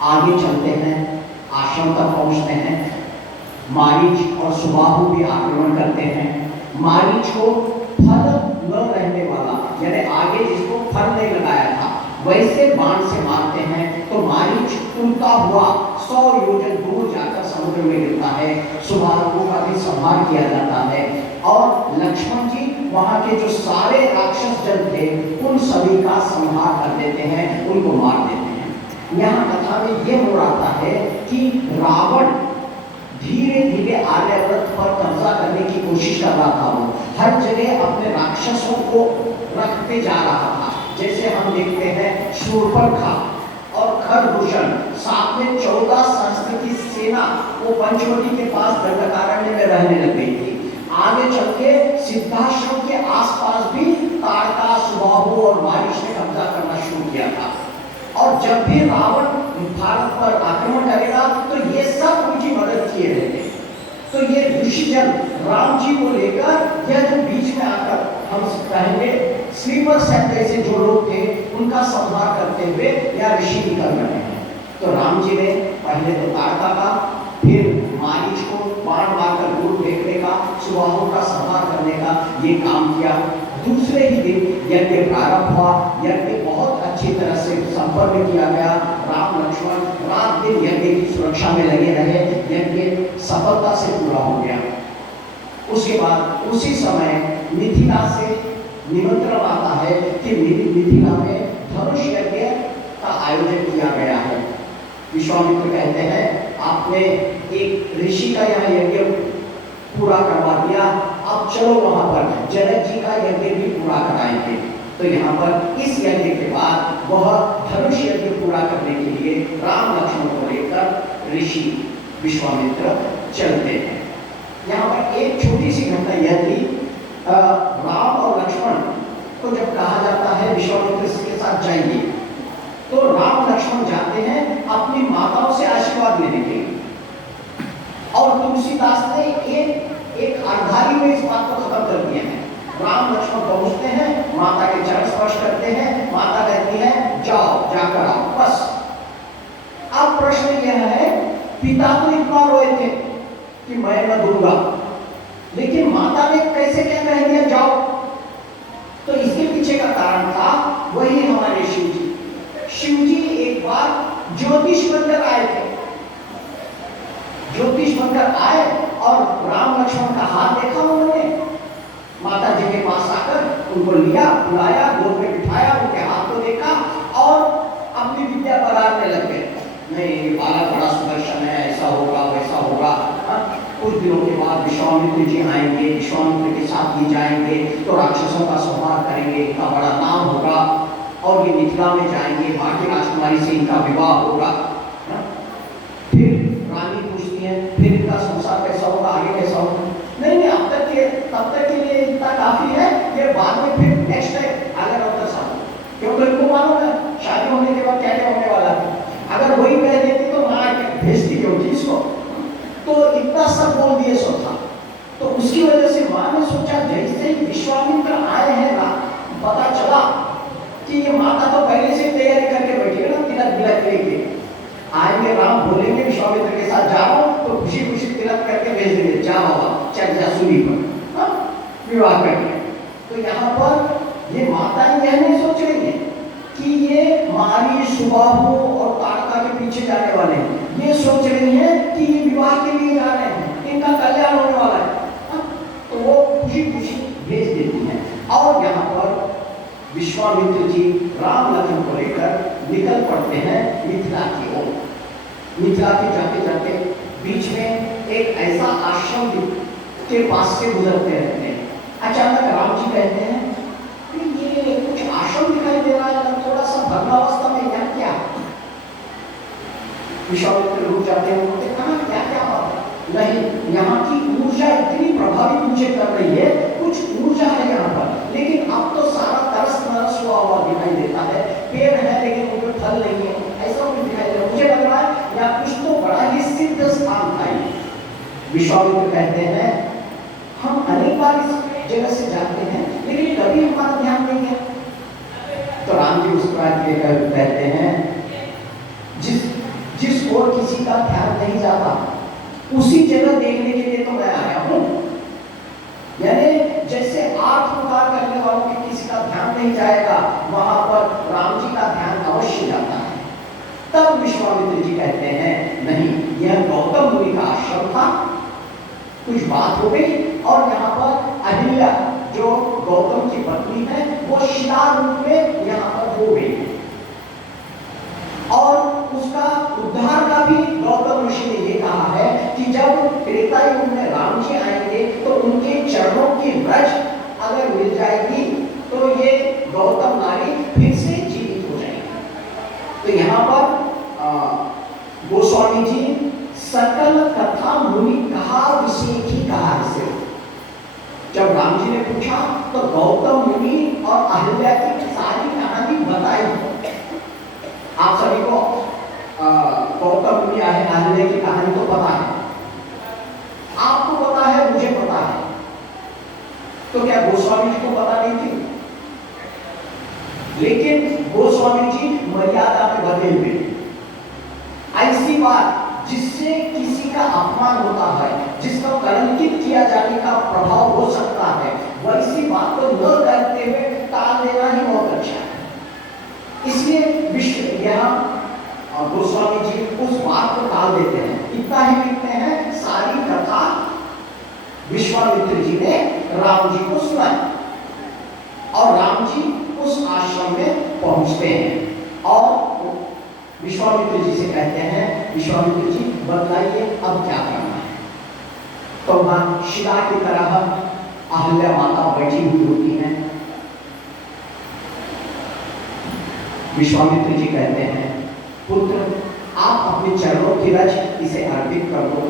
आगे चलते हैं, आश्रम तक पहुंचते हैं। मारीच और सुबाहु भी आक्रमण करते हैं। मारीच को फल न रहने वाला, यानी आगे जिसको फल नहीं लगाया था वैसे बाण से मारते हैं, तो मारीच उड़ता हुआ 100 योजन दूर जाकर समुद्र में गिरता है। सुबाहु का भी संहार किया जाता है और लक्ष्मण जी वहां के जो सारे राक्षस जन थे उन सभी का संहार कर देते हैं, उनको मार देते हैं। यहाँ कथा में यह हो रहा है कि रावण धीरे धीरे आर्यावर्त पर कब्जा करने की कोशिश कर रहा था। वो हर जगह अपने राक्षसों को रखते जा रहा था। जैसे हम देखते हैं शूर्पणखा और खरदूषण, साथ में 14 सहस्त्र की सेना वो पंचवटी के पास दंडकारण्य में रहने लग गई थी। आगे चल के सिद्धाश्रम के आसपास भी तारका, सुबाहु और मारीच ने कब्जा करना शुरू किया था। और जब भी रावण भारत पर आक्रमण करेगा तो ये सब उनकी मदद किए रहते। तो ये ऋषिजन राम जी को लेकर यह जो बीच में आकर हम कहेंगे स्लीपर सेट जैसे जो लोग थे उनका संहार करते हुए या ऋषि निकल रहे हैं। तो राम जी ने पहले तो तारका का, फिर मारीच को बाण मारकर दूर फेंकने का, सुबाहु का संहार करने का ये काम किया। दूसरे ही दिन यज्ञ प्रारंभ हुआ। यज्ञ बहुत अच्छी तरह से संपन्न किया गया। राम लक्ष्मण रात दिन यज्ञ की सुरक्षा में लगे रहे। यज्ञ सफलता से पूरा हो गया। उसके बाद उसी समय मिथिला से निमंत्रण आता है कि मिथिला में धनुष यज्ञ का आयोजन किया गया है। विश्वामित्र कहते हैं आपने एक ऋषि का यहाँ यज्ञ पूरा करवा दिया, अब चलो वहां पर जनक जी का यज्ञ भी पूरा कराएंगे। तो यहाँ पर इस यज्ञ के बाद वह धनुष यज्ञ पूरा करने के लिए राम लक्ष्मण को लेकर ऋषि विश्वामित्र चलते हैं। यहाँ पर एक छोटी सी घटना यह थी, राम और लक्ष्मण को जब कहा जाता है विश्वामित्र के साथ जाइए, तो राम लक्ष्मण जाते हैं अपनी माताओं से आशीर्वाद लेने के लिए, और तुलसीदास ने एक अर्धारी में इस बात को खत्म कर दिया है। राम लक्ष्मण पहुंचते हैं, माता के चरण स्पर्श करते हैं, माता कहती है जाओ जाकर आओ बस। अब प्रश्न यह है, पिता तो इतना रोए थे कि मैं न दूंगा, लेकिन माता ने कैसे क्या कह दिया जाओ? तो इसके पीछे का कारण था वही हमारे शिव जी। शिव जी एक बार ज्योतिष बनकर आए थे, ज्योतिष बनकर आए और राम लक्ष्मण का हाथ देखा उन्होंने, माता जी के पास आकर उनको लिया, बुलाया, गोद में बिठाया, उनके हाथ को देखा और अपनी विद्या बरारने लग गए। नहीं, बालक बड़ा सुदर्शन है, ऐसा होगा वैसा होगा। कुछ दिनों के बाद विश्वामित्र जी आएंगे, विश्वामित्र के साथ ही जाएंगे तो राक्षसों का संहार करेंगे, इनका बड़ा नाम होगा और ये मिथिला में जाएंगे, बाकी राजकुमारी से इनका विवाह होगा। फिर रानी पूछती है फिर इनका संसार कैसा होगा, आगे कैसा होगा? नहीं, अब तक के लिए इतना काफी है, ये बाद में फिर नेक्स्ट टाइम अगर अवसर साहब, क्योंकि इनको मालूम है शादी होने के बाद क्या क्या होने वाला है। अगर वही कह देती तो माँ भेजती क्यों थी इसको? तो इतना सब बोल दिए सो था। तो उसकी वजह से माँ ने सोचा जैसे ही विश्वामित्र आए हैं ना, पता चला कि ये माता तो पहले से तैयारी करके बैठी है ना, तिलक बिलक लेके आएंगे, राम बोलेंगे विश्वामित्र के साथ जाओ तो खुशी खुशी तिलक करके भेज देंगे, जा बाबा चल जा सूरी पर विवाह करके। तो यहाँ पर ये माता यह नहीं सोच रही है कि ये मारी सुबाहु और तारका के पीछे जाने वाले हैं, ये सोच रही है कि ये विवाह के लिए जा रहे हैं, इनका कल्याण होने वाला है। तो वो खुशी खुशी भेज देती हैं। और यहाँ पर विश्वामित्र जी राम लक्ष्मण को लेकर निकल पड़ते हैं मिथिला की ओर। मिथिला के जाते जाते बीच में एक ऐसा आश्रम के पास से गुजरते रहते हैं। अचानक राम जी कहते हैं कि ये कुछ आश्रम दिखाई दे रहा है, थोड़ा सा भग्नावस्था में, यहाँ क्या? विश्वामित्र रुक जाते हैं, बोलते कहाँ क्या क्या बात है? नहीं, यहाँ की ऊर्जा इतनी प्रभावित मुझे कर रही है, कुछ ऊर्जा है यहाँ पर, लेकिन अब तो सारा तरस नरस हुआ हुआ दिखाई देता है, पेड़ है लेकिन उनमें फल नहीं है, ऐसा कुछ दिखाई दे रहा है। मुझे लग रहा है या कुछ तो बड़ा ही सिद्ध स्थान था। विश्वामित्र कहते हैं हम अनेक बार इस जगह से जाते हैं लेकिन कभी हमारा ध्यान नहीं है। तो राम जी उस बात के कहते हैं जिस ओर किसी का ध्यान नहीं जाता उसी जगह देखने के लिए तो मैं आया हूं। यानी जैसे आंख पुकार करने वालों के किसी का ध्यान नहीं जाएगा, वहां पर राम जी का ध्यान अवश्य जाता है। तब विश्वामित्र जी कहते हैं नहीं, यह गौतम मुनि का आश्रम था, कुछ बात हो गई और यहाँ पर अहिल्या जो गौतम की पत्नी है वो शिला रूप में यहाँ पर हो गई और उसका उद्धार का भी गौतम ऋषि ने ये कहा है कि जब त्रेता युग में राम जी आएंगे तो उनके चरणों की रज अगर मिल जाएगी तो ये गौतम नारी फिर से जीवित हो जाएगी। तो यहाँ पर गोस्वामी जी सकल कथा मुनि कहा विषय की कहा से, जब राम जी ने पूछा तो गौतम मुनि और अहिल्या की सारी कहानी बताई। आप सभी को गौतम मुनि अहिल्या की कहानी तो पता है, आपको पता है, मुझे पता है, तो क्या गोस्वामी जी को पता नहीं थी? लेकिन गोस्वामी जी मर्यादा में बने हुए। ऐसी बात जिससे किसी का अपमान होता है, जिसका कलंकित किया जाने का प्रभाव हो सकता है, वैसी बात को न करते हुए टाल देना ही बहुत अच्छा है। इसलिए यहाँ गोस्वामी जी उस बात को टाल देते हैं। इतना ही लिखते हैं, सारी कथा विश्वामित्र जी ने राम जी को सुनाई। और राम जी उस आश्रम में पहुंचते हैं और विश्वामित्र जी से कहते हैं, विश्वामित्र जी बताइए अब क्या करना है। तो वहां शिला की तरह अहल्या माता बैठी हुई होती हैं। विश्वामित्र जी कहते हैं, पुत्र आप अपने चरणों की रज इसे अर्पित कर दो।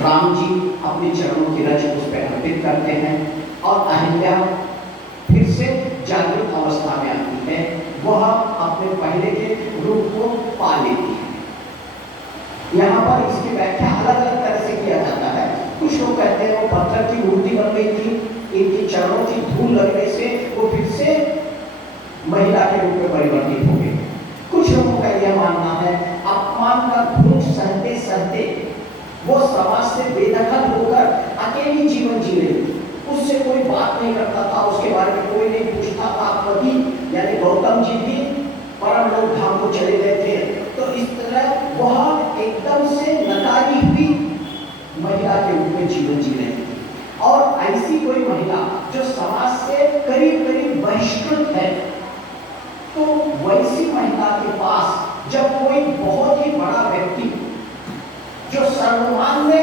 राम जी अपने चरणों की रज उस पर अर्पित करते हैं और अहिल्या फिर से जागृत अवस्था में आती है, वह अपने पहले के रूप को पा लेती है। यहाँ पर इसकी व्याख्या अलग अलग तरह से किया जाता है। कुछ लोग कहते हैं वो पत्थर की मूर्ति बन गई थी, इनके चरणों की धूल लगने से वो फिर से महिला के रूप में परिवर्तित हो गई। कुछ लोगों का यह मानना है अपमान का घूंट सहते सहते वो समाज से बेदखल होकर अकेली जीवन जी रही थी। उससे कोई बात नहीं करता था, उसके बारे में कोई नहीं पूछता था। पति यानी गौतम जी भी परम लोक धाम को चले गए थे। तो इस तरह वह एकदम से नकारी हुई महिला के रूप में जीवन जी रही थी। और ऐसी कोई महिला जो समाज से करीब करीब बहिष्कृत है, तो वैसी महिला के पास जब कोई बहुत ही बड़ा व्यक्ति जो सर्वमान्य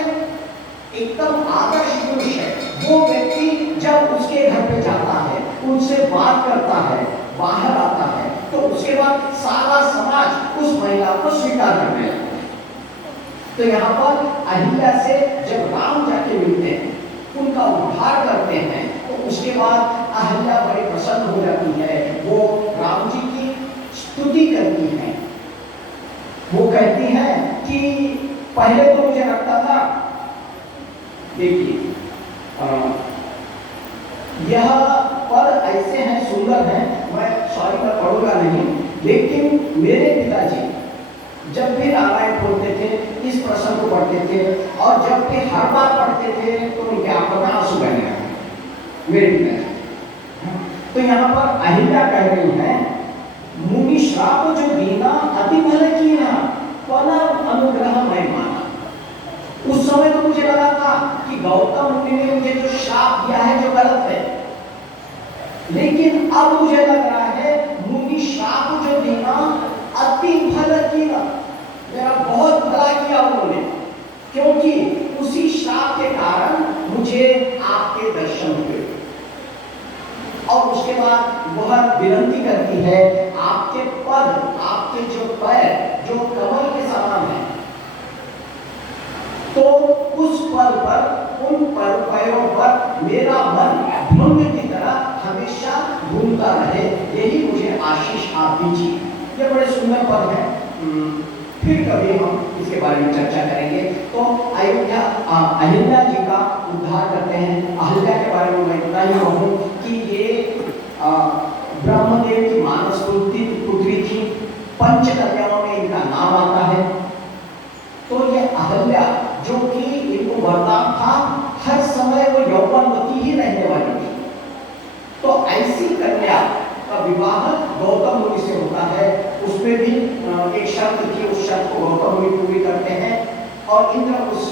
एकदम आदर्श पुरुष है, वो व्यक्ति जब उसके घर पे जाता है, उनसे बात करता है, बाहर आता है, तो उसके बाद सारा समाज उस महिला को स्वीकार करने लगता है। तो यहाँ पर अहिल्या से जब राम जाके मिलते हैं, उनका उद्धार करते हैं, तो उसके बाद अहिल्या बड़ी प्रसन्न हो जाती है। वो राम जी की स्तुति करती है। वो कहती है कि पहले तो मुझे लगता था, देखिए यह पद ऐसे हैं, सुंदर हैं, मैं पढ़ूंगा नहीं, लेकिन मेरे पिताजी जब भी रामायण पढ़ते थे इस प्रसंग को पढ़ते थे, और जब भी हर बार पढ़ते थे तो उनके आंखों में आंसू बहने लगे मेरे पिताजी। तो यहाँ पर अहिल्या कह रही है, मुनि श्राप जो दीना अति भले कीना, पला अनुग्रह मैं माना। उस समय तो मुझे लगा था कि गौतम मुनि ने मुझे जो श्राप दिया है जो गलत है, लेकिन अब मुझे लग रहा है मुनि श्राप जो देना अति भला किया, मेरा बहुत भला किया उन्होंने, क्योंकि उसी श्राप के कारण मुझे आपके दर्शन हुए। और उसके बाद वह विनती करती है, आपके पद, आपके जो पैर जो कमल के समान है, तो उस पद पर, उन पैरों पर मेरा मन भ्रम की तरह हमेशा घूमता रहे, यही मुझे आशीष आप दीजिए। ये बड़े सुंदर पद है, फिर कभी हम इसके बारे में चर्चा करेंगे। तो अहिल्या जी का उद्धार करते हैं। अहिल्या के बारे में मैं इतना ही कहूँ कि ये ब्रह्मदेव की मानस पुत्री थी, पंचकन्याओं में इनका नाम आता है। तो ये अहिल्या जो कि इनको वरदान था, हर समय वो यौवनवती ही रहने वाली थी। तो ऐसी कन्या का विवाह गौतम मुनि से होता है। उसमें भी एक शर्त थी, उस शर्त को गौतम मुनि पूरी करते हैं और इंद्र उस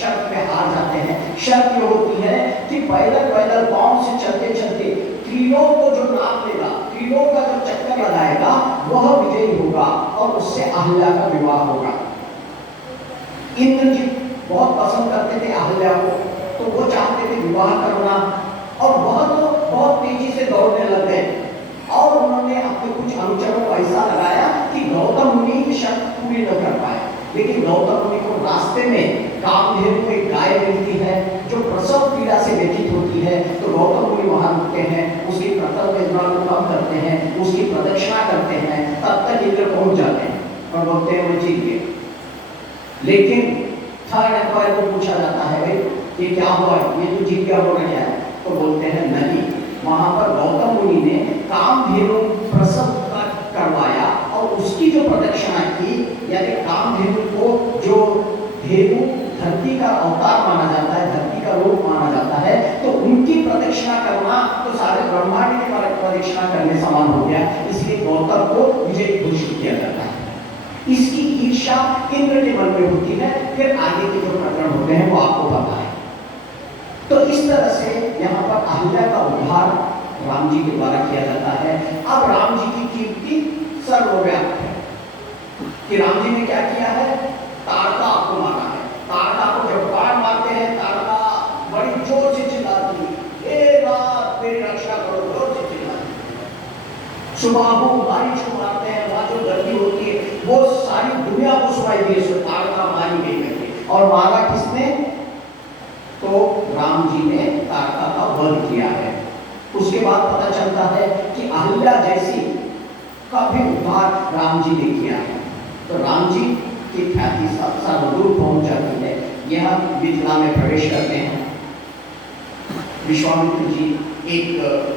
शर्त पे हार जाते हैं। शर्त ये होती है कि पैदल पैदल पांव से चलते चलते त्रिलोक को जो नाप लेगा, त्रिलोक का जो चक्कर लगाएगा, वह विजयी होगा और उससे अहिल्या का विवाह होगा। इंद्र जी बहुत पसंद करते थे अहिल्या को, तो वो चाहते थे विवाह करना, और वह तो बहुत तेजी से दौड़ने लग गए और उन्होंने अपने कुछ अनुचरों को ऐसा लगाया कि गौतम मुनि की शर्त पूरी न कर पाए। लेकिन गौतम मुनि को रास्ते में कामधेनु एक गाय मिलती है जो प्रसव पीड़ा से व्यथित होती है। तो गौतम मुनि वहां रुकते हैं, उसकी प्रसव वेदना को कम करते हैं, उसकी प्रदक्षिणा करते हैं। तब तक इंद्र पहुंच जाते हैं और बोलते हैं वो जीत गए। लेकिन थर्ड एम्पायर को पूछा जाता है, भाई ये क्या हुआ, ये तो जीत गया हो गया है? तो बोलते हैं नहीं, वहां पर गौतम मुनि ने कामधेनु प्रसव करवाया और उसकी जो प्रदक्षिणा की, यानी कामधेनु को जो धेनु धरती का अवतार माना जाता है, धरती का रूप माना जाता है, तो उनकी प्रदक्षिणा करना तो सारे ब्रह्मांड की प्रदक्षिणा करने समान हो गया। इसलिए गौतम को विजयी घोषित किया जाता है। इसकी ईर्ष्या इंद्र के मन में होती है। फिर आगे के जो प्रकरण होते हैं वो आपको पता है। तो इस तरह से यहाँ पर अहिल्या का उद्धार राम जी के द्वारा किया जाता है। अब राम जी की कीर्ति सर्वव्यापक है कि राम जी ने क्या किया है, ताड़का को मारा है। ताड़का को जब बाण मारते हैं, ताड़का बड़ी जोर से चिल्लाती है, हे राम मेरी रक्षा करो, जोर से चिल्लाती है। सुबाहु बारिश को मारते हैं, वहां जो गर्मी होती है वो सारी दुनिया को सुनाई दी, सो ताड़का मारी गई करके। और मारा किसने, तो राम जी ने ताड़का का वध किया है। उसके बाद पता चलता है कि अहिल्या जैसी का भी उद्धार राम जी ने किया है। तो राम जी की ख्याति सर्वदूर पहुंच जाती है। यह मिथिला में प्रवेश करते हैं। विश्वामित्र जी एक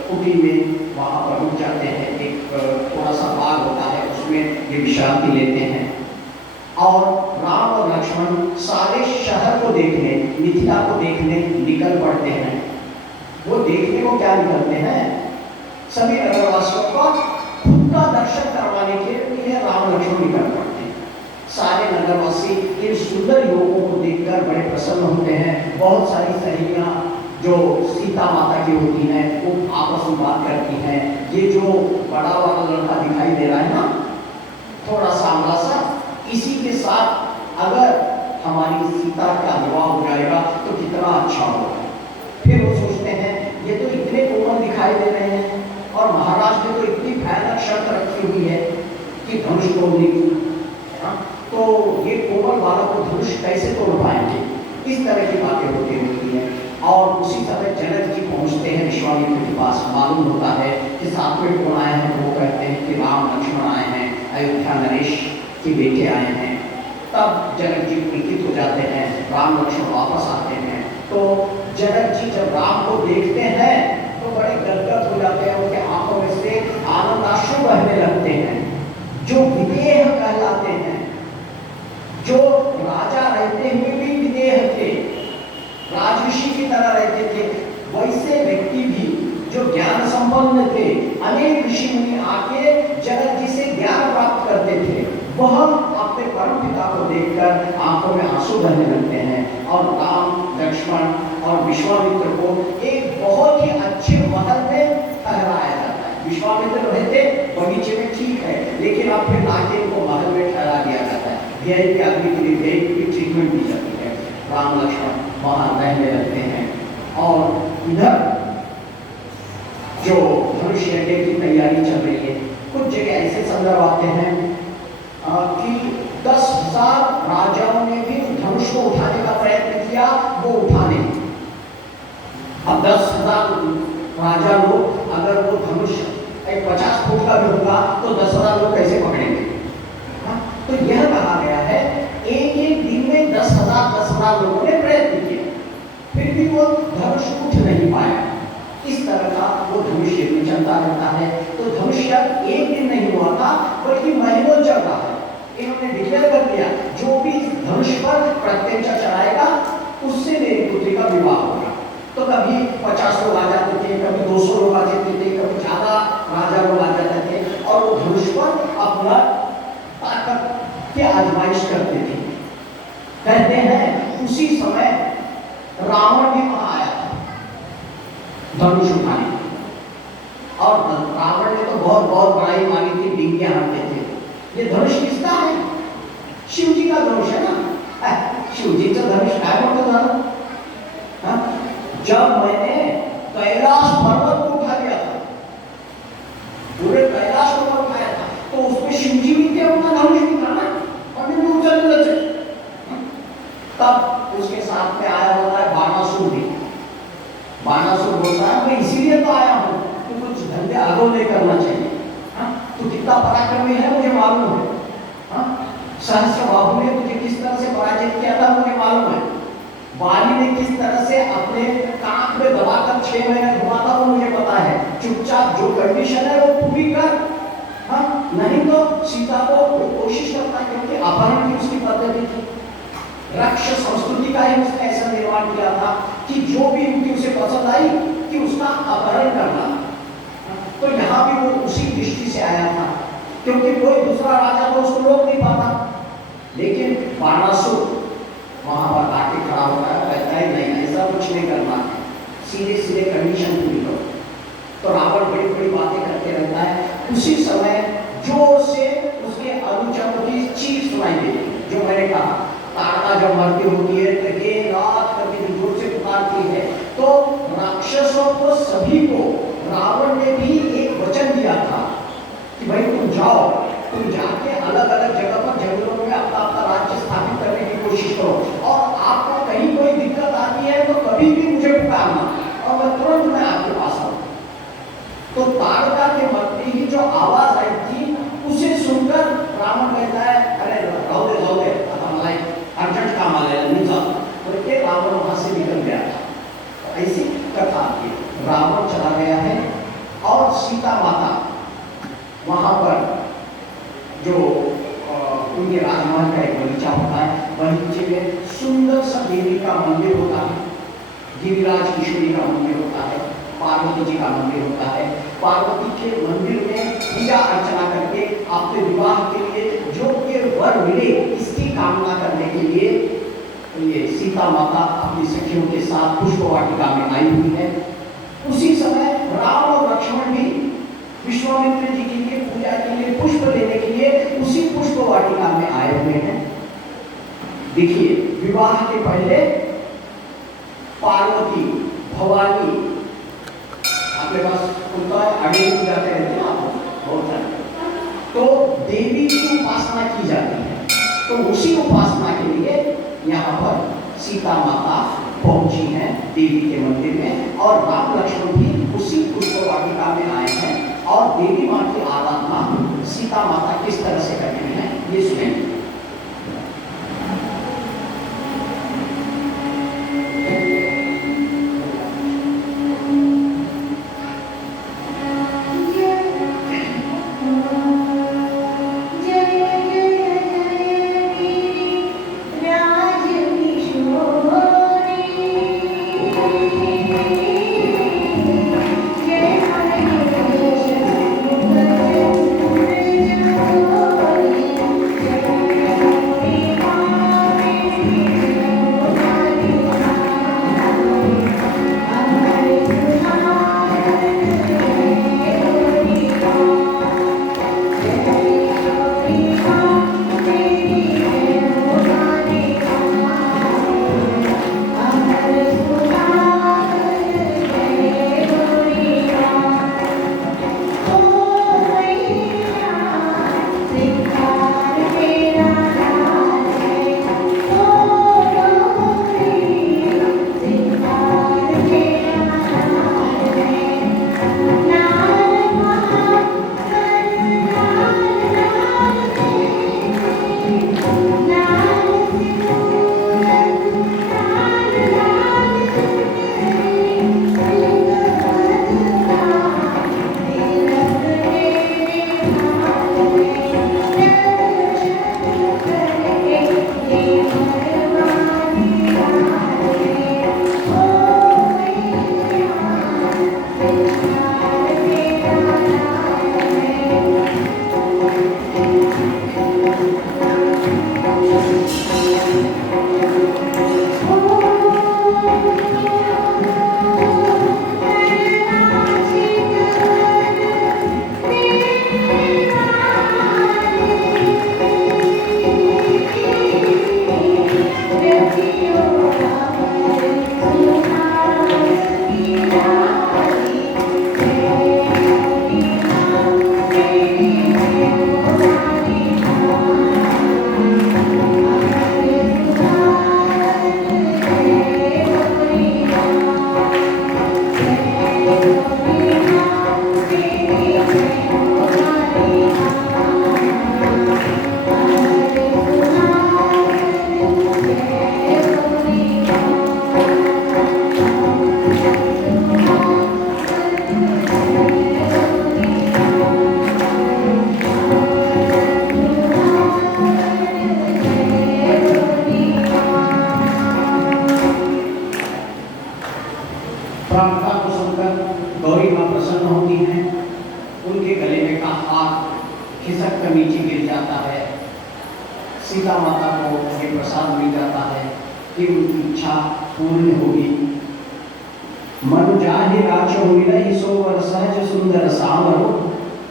कुटी में वहां पर रुक जाते हैं। एक थोड़ा सा बाग होता है, उसमें ये विश्रांति लेते हैं। और राम और लक्ष्मण सारे शहर को देखने, मिथिला को देखने निकल पड़ते हैं। वो देखने को क्या निकलते हैं, सभी नगरवासियों को खुद का दर्शन करवाने के लिए राम लक्ष्मण निकल पड़ते हैं। सारे नगरवासी इन सुंदर युवकों को देखकर बड़े प्रसन्न होते हैं। बहुत सारी सहेलियां जो सीता माता की होती हैं वो आपस में बात करती हैं। ये जो बड़ा वाला लड़का दिखाई दे रहा है ना, थोड़ा सांवला सा, इसी के साथ अगर हमारी सीता का विवाह हो जाएगा तो कितना अच्छा होगा। फिर वो सोचते हैं ये तो इतने कोमल दिखाई दे रहे हैं और महाराज ने तो इतनी भयानक शर्त रखी हुई है कि धनुष तोड़ने की, तो ये कोमल बालक को धनुष कैसे तोड़ पाएंगे, इस तरह की बातें होती हैं। और उसी समय जनक जी पहुंचते हैं विश्वामित्र के पास। मालूम होता है कि साथ में कौन आए हैं, वो कहते हैं कि राम लक्ष्मण आए हैं, अयोध्या नरेश के बेटे आए हैं। तब जनक जी पुलकित हो जाते हैं, राम लक्ष्मण वापस आते हैं। तो जनक जी जब राम को देखते हैं तो बड़े गदगद हो जाते हैं, उनके आंखों में से आनंदाश्रु बहने लगते हैं। जो विदेह कहलाते हैं, जो राजा रहते हुए भी विदेह थे, राजऋषि की तरह रहते थे, वैसे व्यक्ति भी जो ज्ञान संपन्न थे, अनेक ऋषि मुनि आके जनक जी से ज्ञान प्राप्त करते थे, वह अपने परम पिता को देखकर आंखों में आंसू बहने लगते हैं। और राम लक्ष्मण और विश्वामित्र को एक बहुत ही अच्छे महल में ठहराया जाता है। विश्वामित्र रहते बगीचे में ठीक है, लेकिन अब फिर लाके इनको महल में ठहरा दिया जाता है। वीआईपी आदमी के लिए वीआईपी ट्रीटमेंट दी जाती है। राम लक्ष्मण वहां रहने लगते हैं। और इधर जो धनुष यज्ञ की तैयारी चल रही है, कुछ जगह ऐसे संदर्भ आते हैं कि 10,000 राजाओं ने भी धनुष को उठाने का प्रयत्न किया, वो उठा नहीं। अब 10,000 राजा लोग अगर वो धनुष एक 50 फुट का भी होगा तो 10,000 लोग कैसे पकड़ेंगे। तो यह कहा गया है एक एक दिन में 10,000 लोगों ने प्रयत्न किया, फिर भी वो धनुष उठ नहीं पाया। इस तरह का वो धनुष यज्ञ चलता रहता है। तो धनुष यज्ञ एक दिन नहीं हुआ था, बल्कि महीनों चल रहा है। इन्होंने डिक्लेयर कर दिया जो भी धनुष पर प्रत्यंचा चढ़ाएगा उससे मेरी पुत्री का विवाह होगा। तो कभी 50 लोग आ जाते थे, कभी 200 लोग आ जाते थे, कभी ज्यादा राजा लोग आ जाते थे, और वो धनुष पर अपना ताकत की आजमाइश करते थे। कहते हैं उसी समय रावण भी वहां आया था धनुष उठाने, और रावण ने तो बहुत बहुत बड़ाई मारी थी, डिंगियां हारते थे। ये धनुष किसका है? शिव जी का धनुष है ना। शिव जी का धनुष काय होता था? जब मैंने कैलाश पर्वत को उठा लिया था, पूरे कैलाश को उठाया था, तो उसमें शिव जी भी थे, उनका धनुष भी था ना, और भी उछलने लगे। तब उसके साथ में आया होता है बाणासुर भी। बाणासुर बोलता है मैं इसीलिए तो आया हूँ कि कुछ धंधे आगे नहीं करना चाहिए। तो कितना पराक्रमी है मुझे मालूम है। सहस्त्रबाहु ने तुझे किस तरह से पराजित किया था मुझे मालूम है। वाली ने किस तरह से अपने कांख में दबाकर 6 महीने घुमा था वो मुझे पता है। चुपचाप जो कंडीशन है वो पूरी कर, नहीं तो सीता को कोशिश करता है, क्योंकि अपहरण की उसकी पद्धति थी। रक्ष संस्कृति का ही उसने ऐसा निर्माण किया था कि जो भी युवती उसे पसंद आई कि उसका अपहरण करना। तो यहाँ भी वो उसी दृष्टि से आया था, क्योंकि कोई दूसरा राजा तो उसको रोक नहीं पाता। लेकिन बाणासुर वहां पर आके खड़ा होता है, कहता है नहीं ऐसा कुछ नहीं करना है, सीधे सीधे कंडीशन पूरी करो। तो रावण बड़ी बड़ी बातें करते रहता है। उसी समय जोर से उसके अनुचरों की चीख सुनाई देती है। जो मैंने कहा, ताड़का जब मरती होती है तो ये रात करके जोर से पुकारती है। तो राक्षसों को सभी को रावण ने भी एक वचन दिया था कि भाई तुम जाओ, तुम जाके अलग अलग जगह पर जंगलों में अपना अपना राज्य स्थापित करने की कोशिश करो, और आपको कहीं कोई दिक्कत आती है तो कभी भी मुझे पुकारना और मैं तुरंत मैं आपके पास आऊं। तो ताड़का के मरने की जो आवाज आई थी उसे सुनकर रावण कहता है, अरे रहो दे हमारे अर्जेंट काम आ गया, नहीं जाओ। तो ये रावण वहां से निकल गया था। तो ऐसी कथा आती है। रावण चला गया है और सीता माता वहां पर जो उनके राजमहल का एक बगीचा होता है, बगीचे में सुंदर सा देवी का मंदिर होता है, गिरिराज किशोरी का मंदिर होता है, पार्वती जी का मंदिर होता है। पार्वती के मंदिर में पूजा अर्चना करके अपने विवाह के लिए जो ये वर मिले इसकी कामना करने के लिए ये सीता माता अपनी सखियों के साथ पुष्प वाटिका में आई हुई है। उसी समय राम और लक्ष्मण भी विश्वामित्र जी के लिए पूजा के लिए पुष्प लेने के लिए उसी पुष्प वाटिका में आए हुए हैं। देखिए, विवाह के पहले पार्वती भवानी आपके पास उनका अड़े जाते रहते हैं आप बहुत सारे, तो देवी की उपासना की जाती है। तो उसी उपासना के लिए यहाँ पर सीता माता पहुंची हैं देवी के मंदिर में, और राम लक्ष्मण भी उसी पुष्प वाटिका में आए हैं। और देवी माँ की आराधना सीता माता किस तरह से करती हैं ये सुनेंगे। सीता माता को ये प्रसाद मिल जाता है कि उनकी इच्छा पूर्ण होगी। मन जाहि राचो मिलहि सोवर सहज सुंदर सावर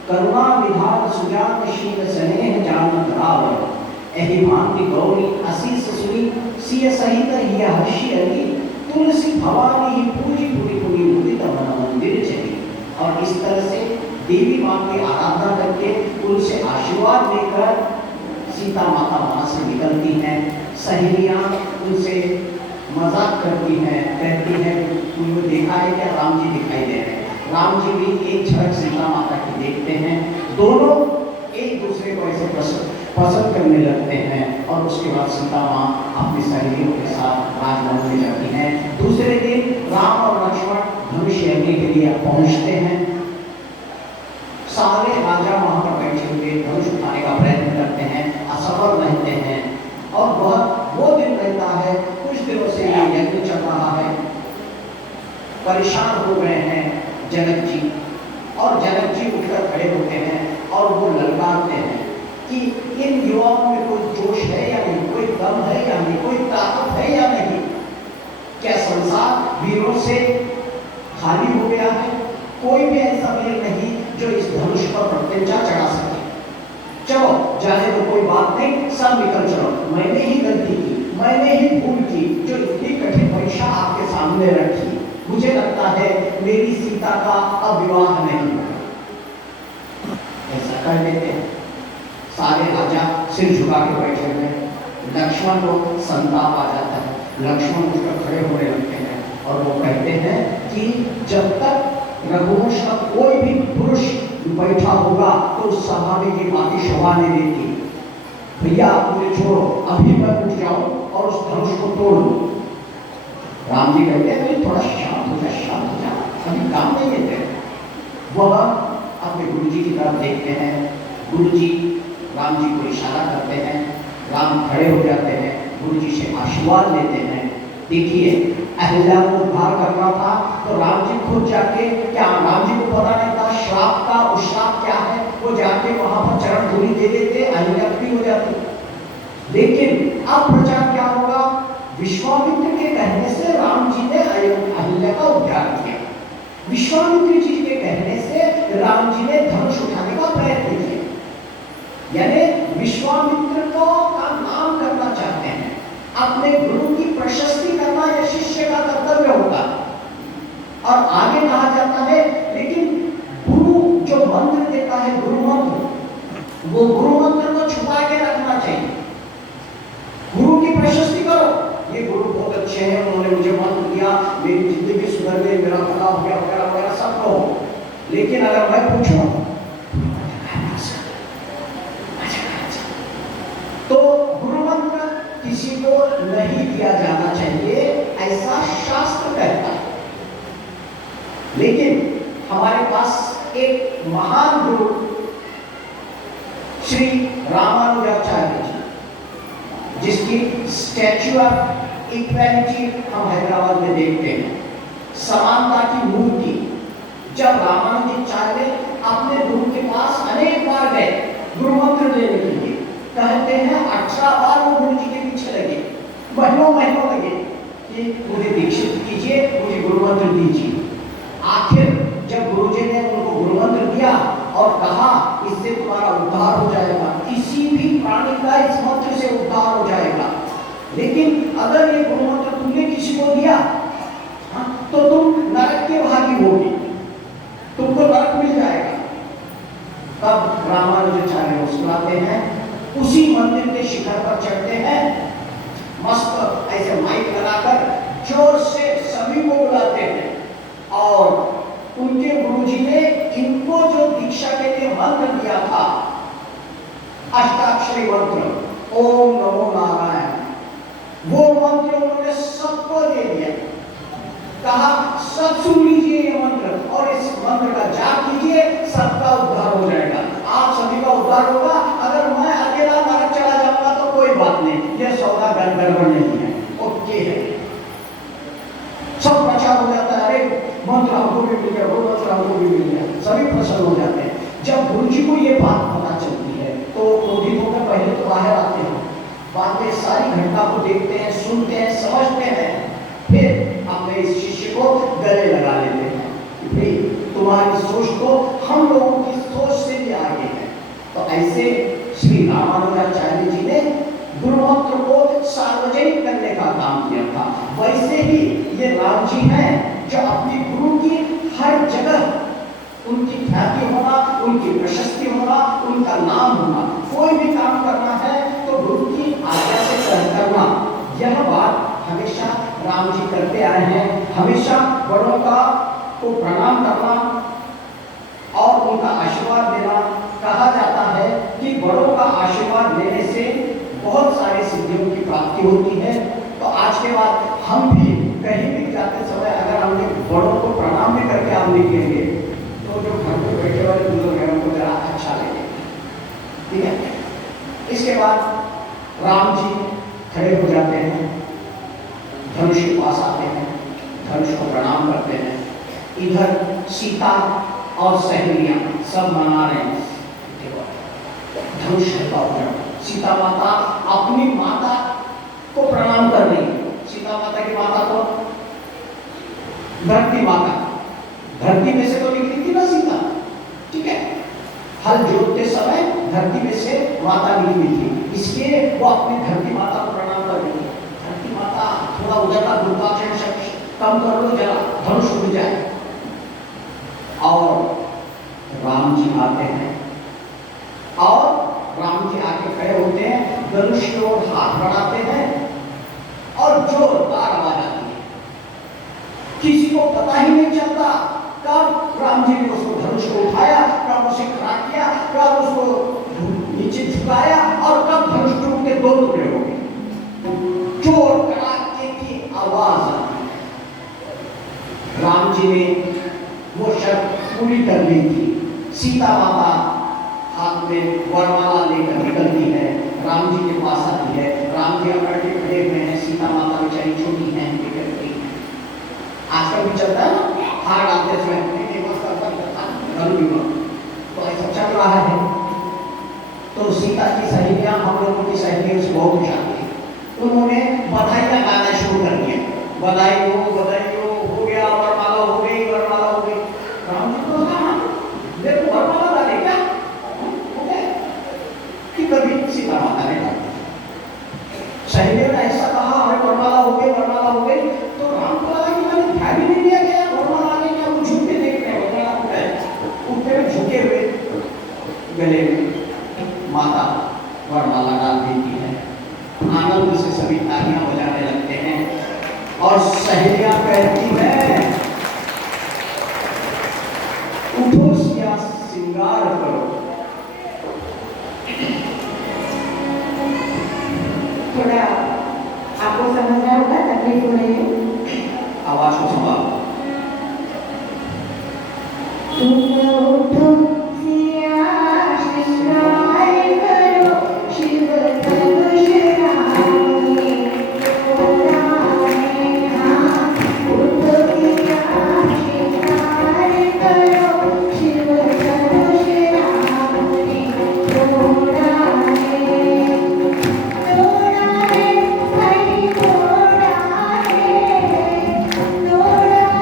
करुणा विधान सुजान शील स्नेह जानत रावर एहि भांति गौरी असीस सुनी सिय सहित हिय हर्षि अली तुलसी भवानी ही पूजी पूरी पूरी मुदित मन मंदिर चली। और इस तरह से देवी माँ की आराधना करके उनसे आशीर्वाद लेकर सीता माता वहां से निकलती हैं। सहेलियां उनसे मजाक करती हैं, कहती हैं तुमने देखा है क्या राम जी दिखाई दे रहे हैं। राम जी भी एक झलक सीता माता की देखते हैं, दोनों एक दूसरे को ऐसे पसंद करने लगते हैं। और उसके बाद सीता माँ अपनी सहेलियों के साथ राजमहल में जाती हैं। दूसरे दिन राम और लक्ष्मण धनुष यज्ञ के लिए पहुंचते हैं। सारे राजा वहां पर बैठे हुए धनुष उठाने का प्रयत्न करते हैं, असफल रहते हैं। और वह वो दिन रहता है, कुछ दिनों से ये यज्ञ चल रहा है। परेशान हो गए हैं जनक जी, और जनक जी उठकर खड़े होते हैं और वो ललकारते हैं कि इन युवाओं में कोई जोश है या नहीं, कोई दम है या नहीं, कोई ताकत है या नहीं। क्या संसार वीरों से खाली हो गया है? कोई भी ऐसा वीर नहीं जो इस धनुष पर प्रत्यंचा चढ़ा सके। चलो जाने तो कोई बात नहीं, सब निकल चलो। मैंने ही गलती की, मैंने ही भूल की जो इतनी कठिन परीक्षा आपके सामने रखी। मुझे लगता है मेरी सीता का अब विवाह नहीं होगा। ऐसा कर देते हैं। सारे राजा सिर झुका के बैठे हुए। लक्ष्मण को संताप आ जाता है। लक्ष्मण उठकर खड़े होने लगते हैं और वो कहते हैं कि जब तक रघुवंश का कोई भी पुरुष बैठा होगा तो उस सभा में ये बातें शोभा नहीं देती। भैया आप मुझे छोड़ो, अभी मैं उठ जाऊं और उस धनुष को तोड़ दूं। राम जी कहते हैं थोड़ा शांत हो जा, शांत हो जा, अभी काम नहीं है तेरे। वह अपने गुरु जी की तरफ देखते हैं। गुरु जी राम जी को इशारा करते हैं। राम खड़े हो जाते हैं, गुरु जी से आशीर्वाद लेते हैं। देखिए अहिल्या को उद्धार करना था तो राम जी खुद जाके, क्या राम जी को पता नहीं था श्राप का उश्राप क्या है? वो जाके वहां पर चरण धूलि दे देते, अहिल्या फ्री हो जाती। लेकिन अब प्रचार क्या होगा? विश्वामित्र के कहने से राम जी ने अहिल्या का उद्धार किया। विश्वामित्र जी के कहने से राम जी ने धनुष उठाने का प्रयत्न किया। यानी विश्वामित्र को का नाम करना चाहते हैं, अपने गुरु की प्रशस्ति करना यह शिष्य का कर्तव्य होता है। और आगे कहा जाता है लेकिन गुरु जो मंत्र देता है, गुरु मंत्र, वो गुरु मंत्र को छुपा के रखना चाहिए। गुरु की प्रशस्ति करो, ये गुरु बहुत अच्छे हैं, उन्होंने मुझे मंत्र दिया, मेरी जिंदगी सुधर गई, मेरा भला हो गया वगैरह वगैरह सब कहो। लेकिन अगर मैं पूछूं तो गुरु मंत्र किसी को नहीं दिया जाना चाहिए, ऐसा शास्त्र कहता है। लेकिन हमारे पास एक महान गुरु श्री रामानुजाचार्य जी, जिसकी स्टैच्यू ऑफ इक्वालिटी हम हैदराबाद में देखते हैं, समानता की मूर्ति। जब रामानुजाचार्य अपने गुरु के पास अनेक बार गए गुरु मंत्र लेने के लिए, कहते हैं 18 बार वो गुरु जी के पीछे लगे, महीनों महीनों लगे कि मुझे दीक्षित कीजिए, मुझे गुरु मंत्र दीजिए। आखिर जब गुरु जी ने उनको गुरु मंत्र दिया और कहा इससे तुम्हारा उद्धार हो जाएगा, किसी भी प्राणी का इस मंत्र से उद्धार हो जाएगा, लेकिन अगर ये गुरु मंत्र तुमने किसी को दिया तो तुम नरक के भागी होगी, तुमको नरक मिल जाएगा। तब रामानुजाचार्य मुस्कुराते हैं, उसी मंदिर के शिखर पर चढ़ते हैं, मस्त ऐसे माइक लगाकर जोर से सभी को बुलाते हैं। और उनके गुरुजी ने इनको जो दीक्षा के लिए मंत्र दिया था, अष्टाक्षरी मंत्र, ओम नमो नारायण, वो मंत्र उन्होंने सबको दे दिया। कहा सब सुन लीजिए ये मंत्र और इस मंत्र का जाप कीजिए, सबका उद्धार हो जाएगा, आप सभी का उद्धार होगा। अगर मैं अकेला नरक चला जाऊंगा तो कोई बात नहीं, ये सौदा गड़बड़ नहीं है, ओके है। सब प्रचार हो जाता है, अरे मंत्र हमको भी मिल गया, वो मंत्र हमको भी मिल गया, सभी प्रसन्न हो जाते हैं। जब गुरु जी को ये बात पता चलती है तो क्रोधित होकर पहले तो बाहर आते हैं, बाद में सारी घटना को देखते हैं, सुनते हैं, समझते हैं, फिर अपने इस शिष्य को गले सार्वजनिक करने का काम किया था। वैसे ही ये राम जी हैं जो अपनी गुरु की हर जगह उनकी ख्याति होना, उनकी प्रशस्ति होना, उनका नाम होना, कोई भी काम करना है तो गुरु की आज्ञा से करना, यह बात हमेशा राम जी करते आए हैं। हमेशा बड़ों का को प्रणाम करना और उनका आशीर्वाद देना। कहा जाता है कि बड़ों का आशीर्वाद लेने से बहुत सारे सिद्धियों की प्राप्ति होती है। तो आज के बाद हम भी कहीं भी जाते समय अगर हमने बड़ों को प्रणाम भी करके हम निकलेंगे तो जो घर में बैठे वाले बुजुर्ग हैं उनको जरा अच्छा लगेगा, ठीक है। इसके बाद राम जी खड़े हो जाते हैं, धनुष के पास आते हैं, धनुष को प्रणाम करते हैं। इधर सीता और सहेलियां सब मना रहे हैं, धनुष का उधर सीता माता अपनी माता को प्रणाम कर रही है। सीता माता की माता को धरती माता, धरती में से तो निकली थी ना सीता, ठीक है। हल जोतते समय धरती में से माता निकली थी, इसलिए वो अपनी धरती माता को प्रणाम कर रही है। धरती माता थोड़ा उधर का गुरुत्वाकर्षण शक्ति कम कर लो जरा, धनुष उड़ जाए। और राम जी आते हैं और राम जी आके खड़े होते हैं, धनुष की ओर हाथ बढ़ाते हैं और जोरदार आवाज आती है। किसी को पता ही नहीं चलता कब राम जी ने उसको धनुष को उठाया, कब उसे खड़ा किया, कब उसको नीचे झुकाया और कब धनुष टूट के दो टुकड़े हो गए। जोर कड़ाके की आवाज आती है। राम जी ने वो शर्त पूरी कर ली थी। सीता माता हाथ में वरमाला लेकर निकलती है, राम जी के पास आती है। राम जी अकड़ के खड़े हुए हैं, सीता माता बेचारी छोटी हैं, बिगड़ती हैं। आजकल भी चलता है ना, हार डालते समय तो ऐसा चल रहा है। तो सीता की सहेलियां, हम लोगों की सहेलियां से बहुत होशियार थी। उन्होंने बधाई का गाना शुरू कर दिया, बधाई हो गया, वरमाला हो गई, वरमाला हो गई। राम जी को कहा देखो वरमाला डाले क्या कि कभी सीता माता ने डाला। सहेलियों ने ऐसा कहा हमें वरमाला हो गई, वरमाला हो गई। तो राम को लगा कि मैंने ध्यान ही नहीं दिया गया वरमाला आने क्या, वो झुक के देख रहे हैं, उठते हुए झुके हुए गले में माता वरमाला डाल देती है। आनंद से सभी तालियां बजाने लगते हैं और सहेलियां कहती हैं उठो सिया श्रृंगार करो। थोड़ा आपको समझ रहा होगा, तकलीफ हो रही है, आवाज को संभालो। उठो सिया श्रृंगार करो, शिव धनुष रानी उड़ाए हाथ। उठो सिया श्रृंगार करो, शिव धनुष रानी उड़ाए। तोड़ा है हरि तोड़ा है, तोड़ा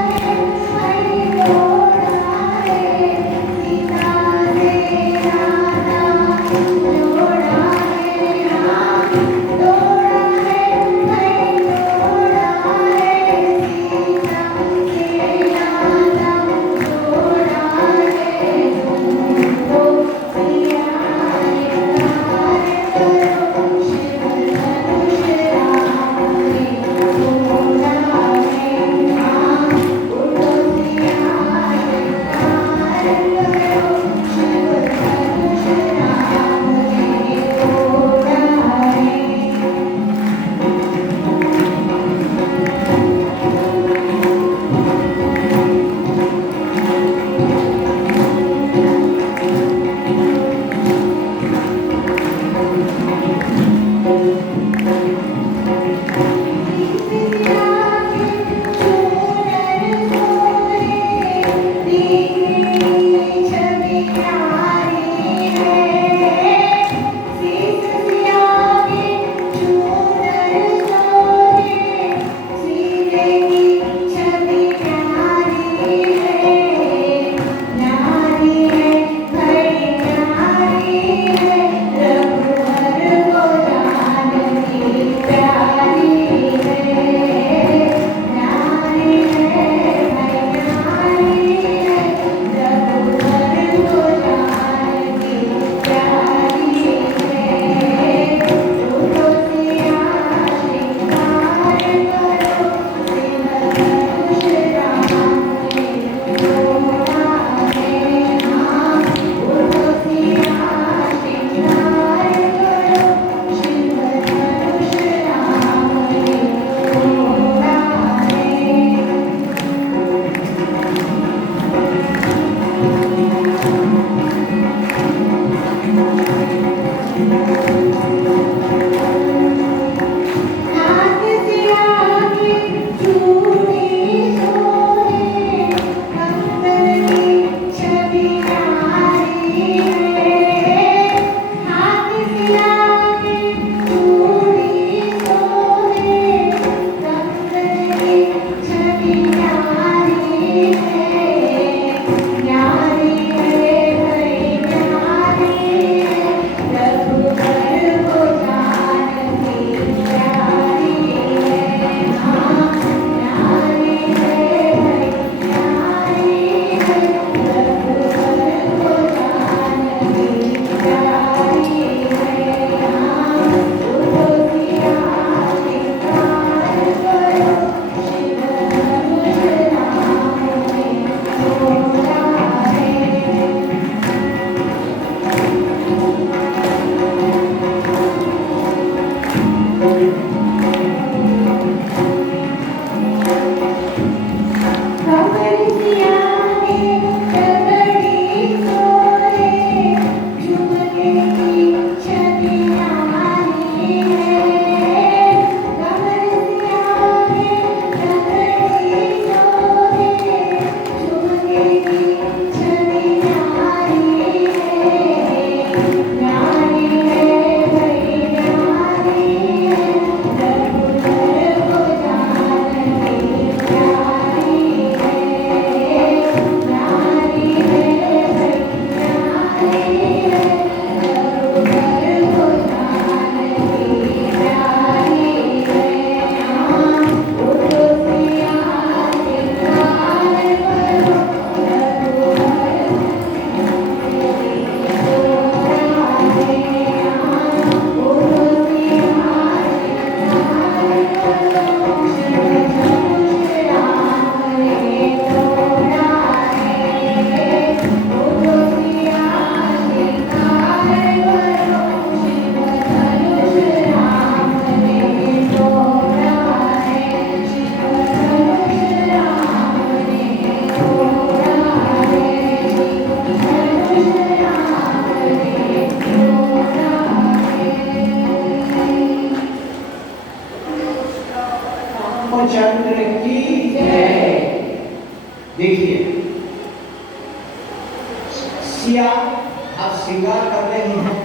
अब श्रृंगार कर रही हैं,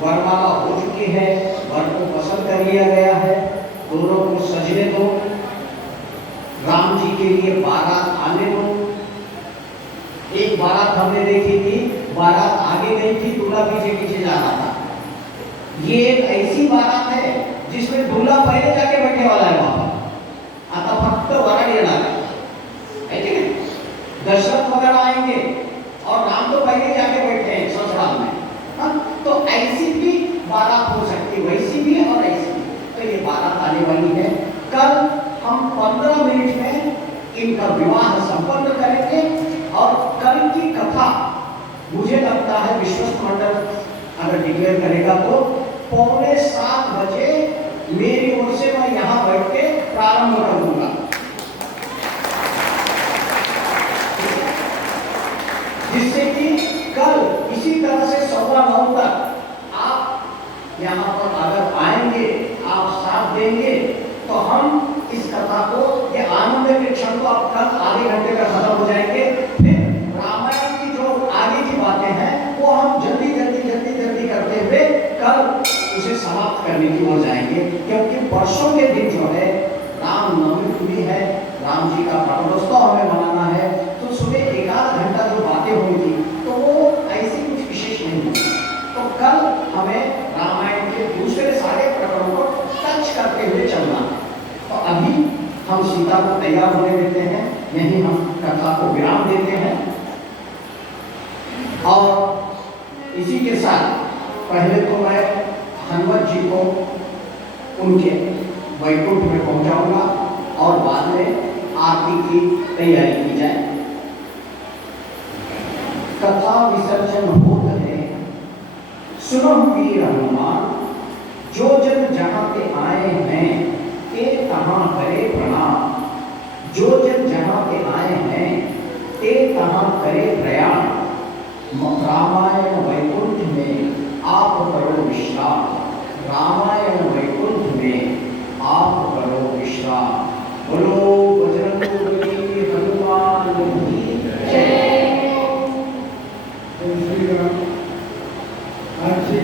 वरमाला हो चुकी है, वर को पसंद कर लिया गया है, दोनों को सजने दो, राम जी के लिए बारात आने दो। एक बारात हमने देखी थी, बारात आगे गई थी, दूल्हा पीछे पीछे जा रहा था। ये एक ऐसी बारात है जिसमें दूल्हा पहले जाके बैठने वाला है वहां पर, आता फक्त वरण येणार है, ठीक है। दशरथ वगैरह आएंगे और राम तो पहले जाके बैठे हैं ससुराल में। हाँ, तो ऐसी भी बारात हो सकती है, वैसी भी और ऐसी भी। तो ये बारात आने वाली है। कल हम 15 मिनट में इनका विवाह संपन्न करेंगे और कल की कथा मुझे लगता है विश्वस्त मंडल अगर डिक्लेयर करेगा तो 6:45 बजे मेरी ओर से मैं यहाँ बैठ के प्रारंभ कर दूंगा। जिससे कि कल इसी तरह से 9:15 तक आप यहाँ पर अगर आएंगे, आप साथ देंगे तो हम इस कथा को, ये आनंद के क्षण को अब कल आधे घंटे का खत्म हो जाएंगे। फिर रामायण की जो आगे की बातें हैं वो हम जल्दी करते हुए कल उसे समाप्त करने की ओर जाएंगे, क्योंकि परसों के दिन जो है रामनवमी भी है, राम जी का प्राणोत्सव हमें मनाना है। तो सुबह 1-8 घंटा जो बातें होंगी तो वो ऐसी कुछ विशेष नहीं होगी। तो कल हमें रामायण के दूसरे सारे प्रकरणों को टच करते हुए चलना है। तो अभी हम सीता को तैयार होने देते हैं, यहीं हम कथा को विराम देते हैं। और इसी के साथ पहले तो मैं हनुमत जी को उनके वैकुंठ में पहुंचाऊंगा और बाद में आरती की तैयारी की जाए। कथा विसर्जन होत है, सुनो वीर हनुमान, जो जन जहाँ पे आए हैं ते तहाँ करे प्रणाम। जो जन जहाँ पे आए हैं ते तहाँ करे प्रयाण। रामायण वैकुंठ में आप करो विश्राम। रामायण वैकुंठ में आप करो विश्राम। बोलो बजरंगबली हनुमान की जय। श्री राम। आरती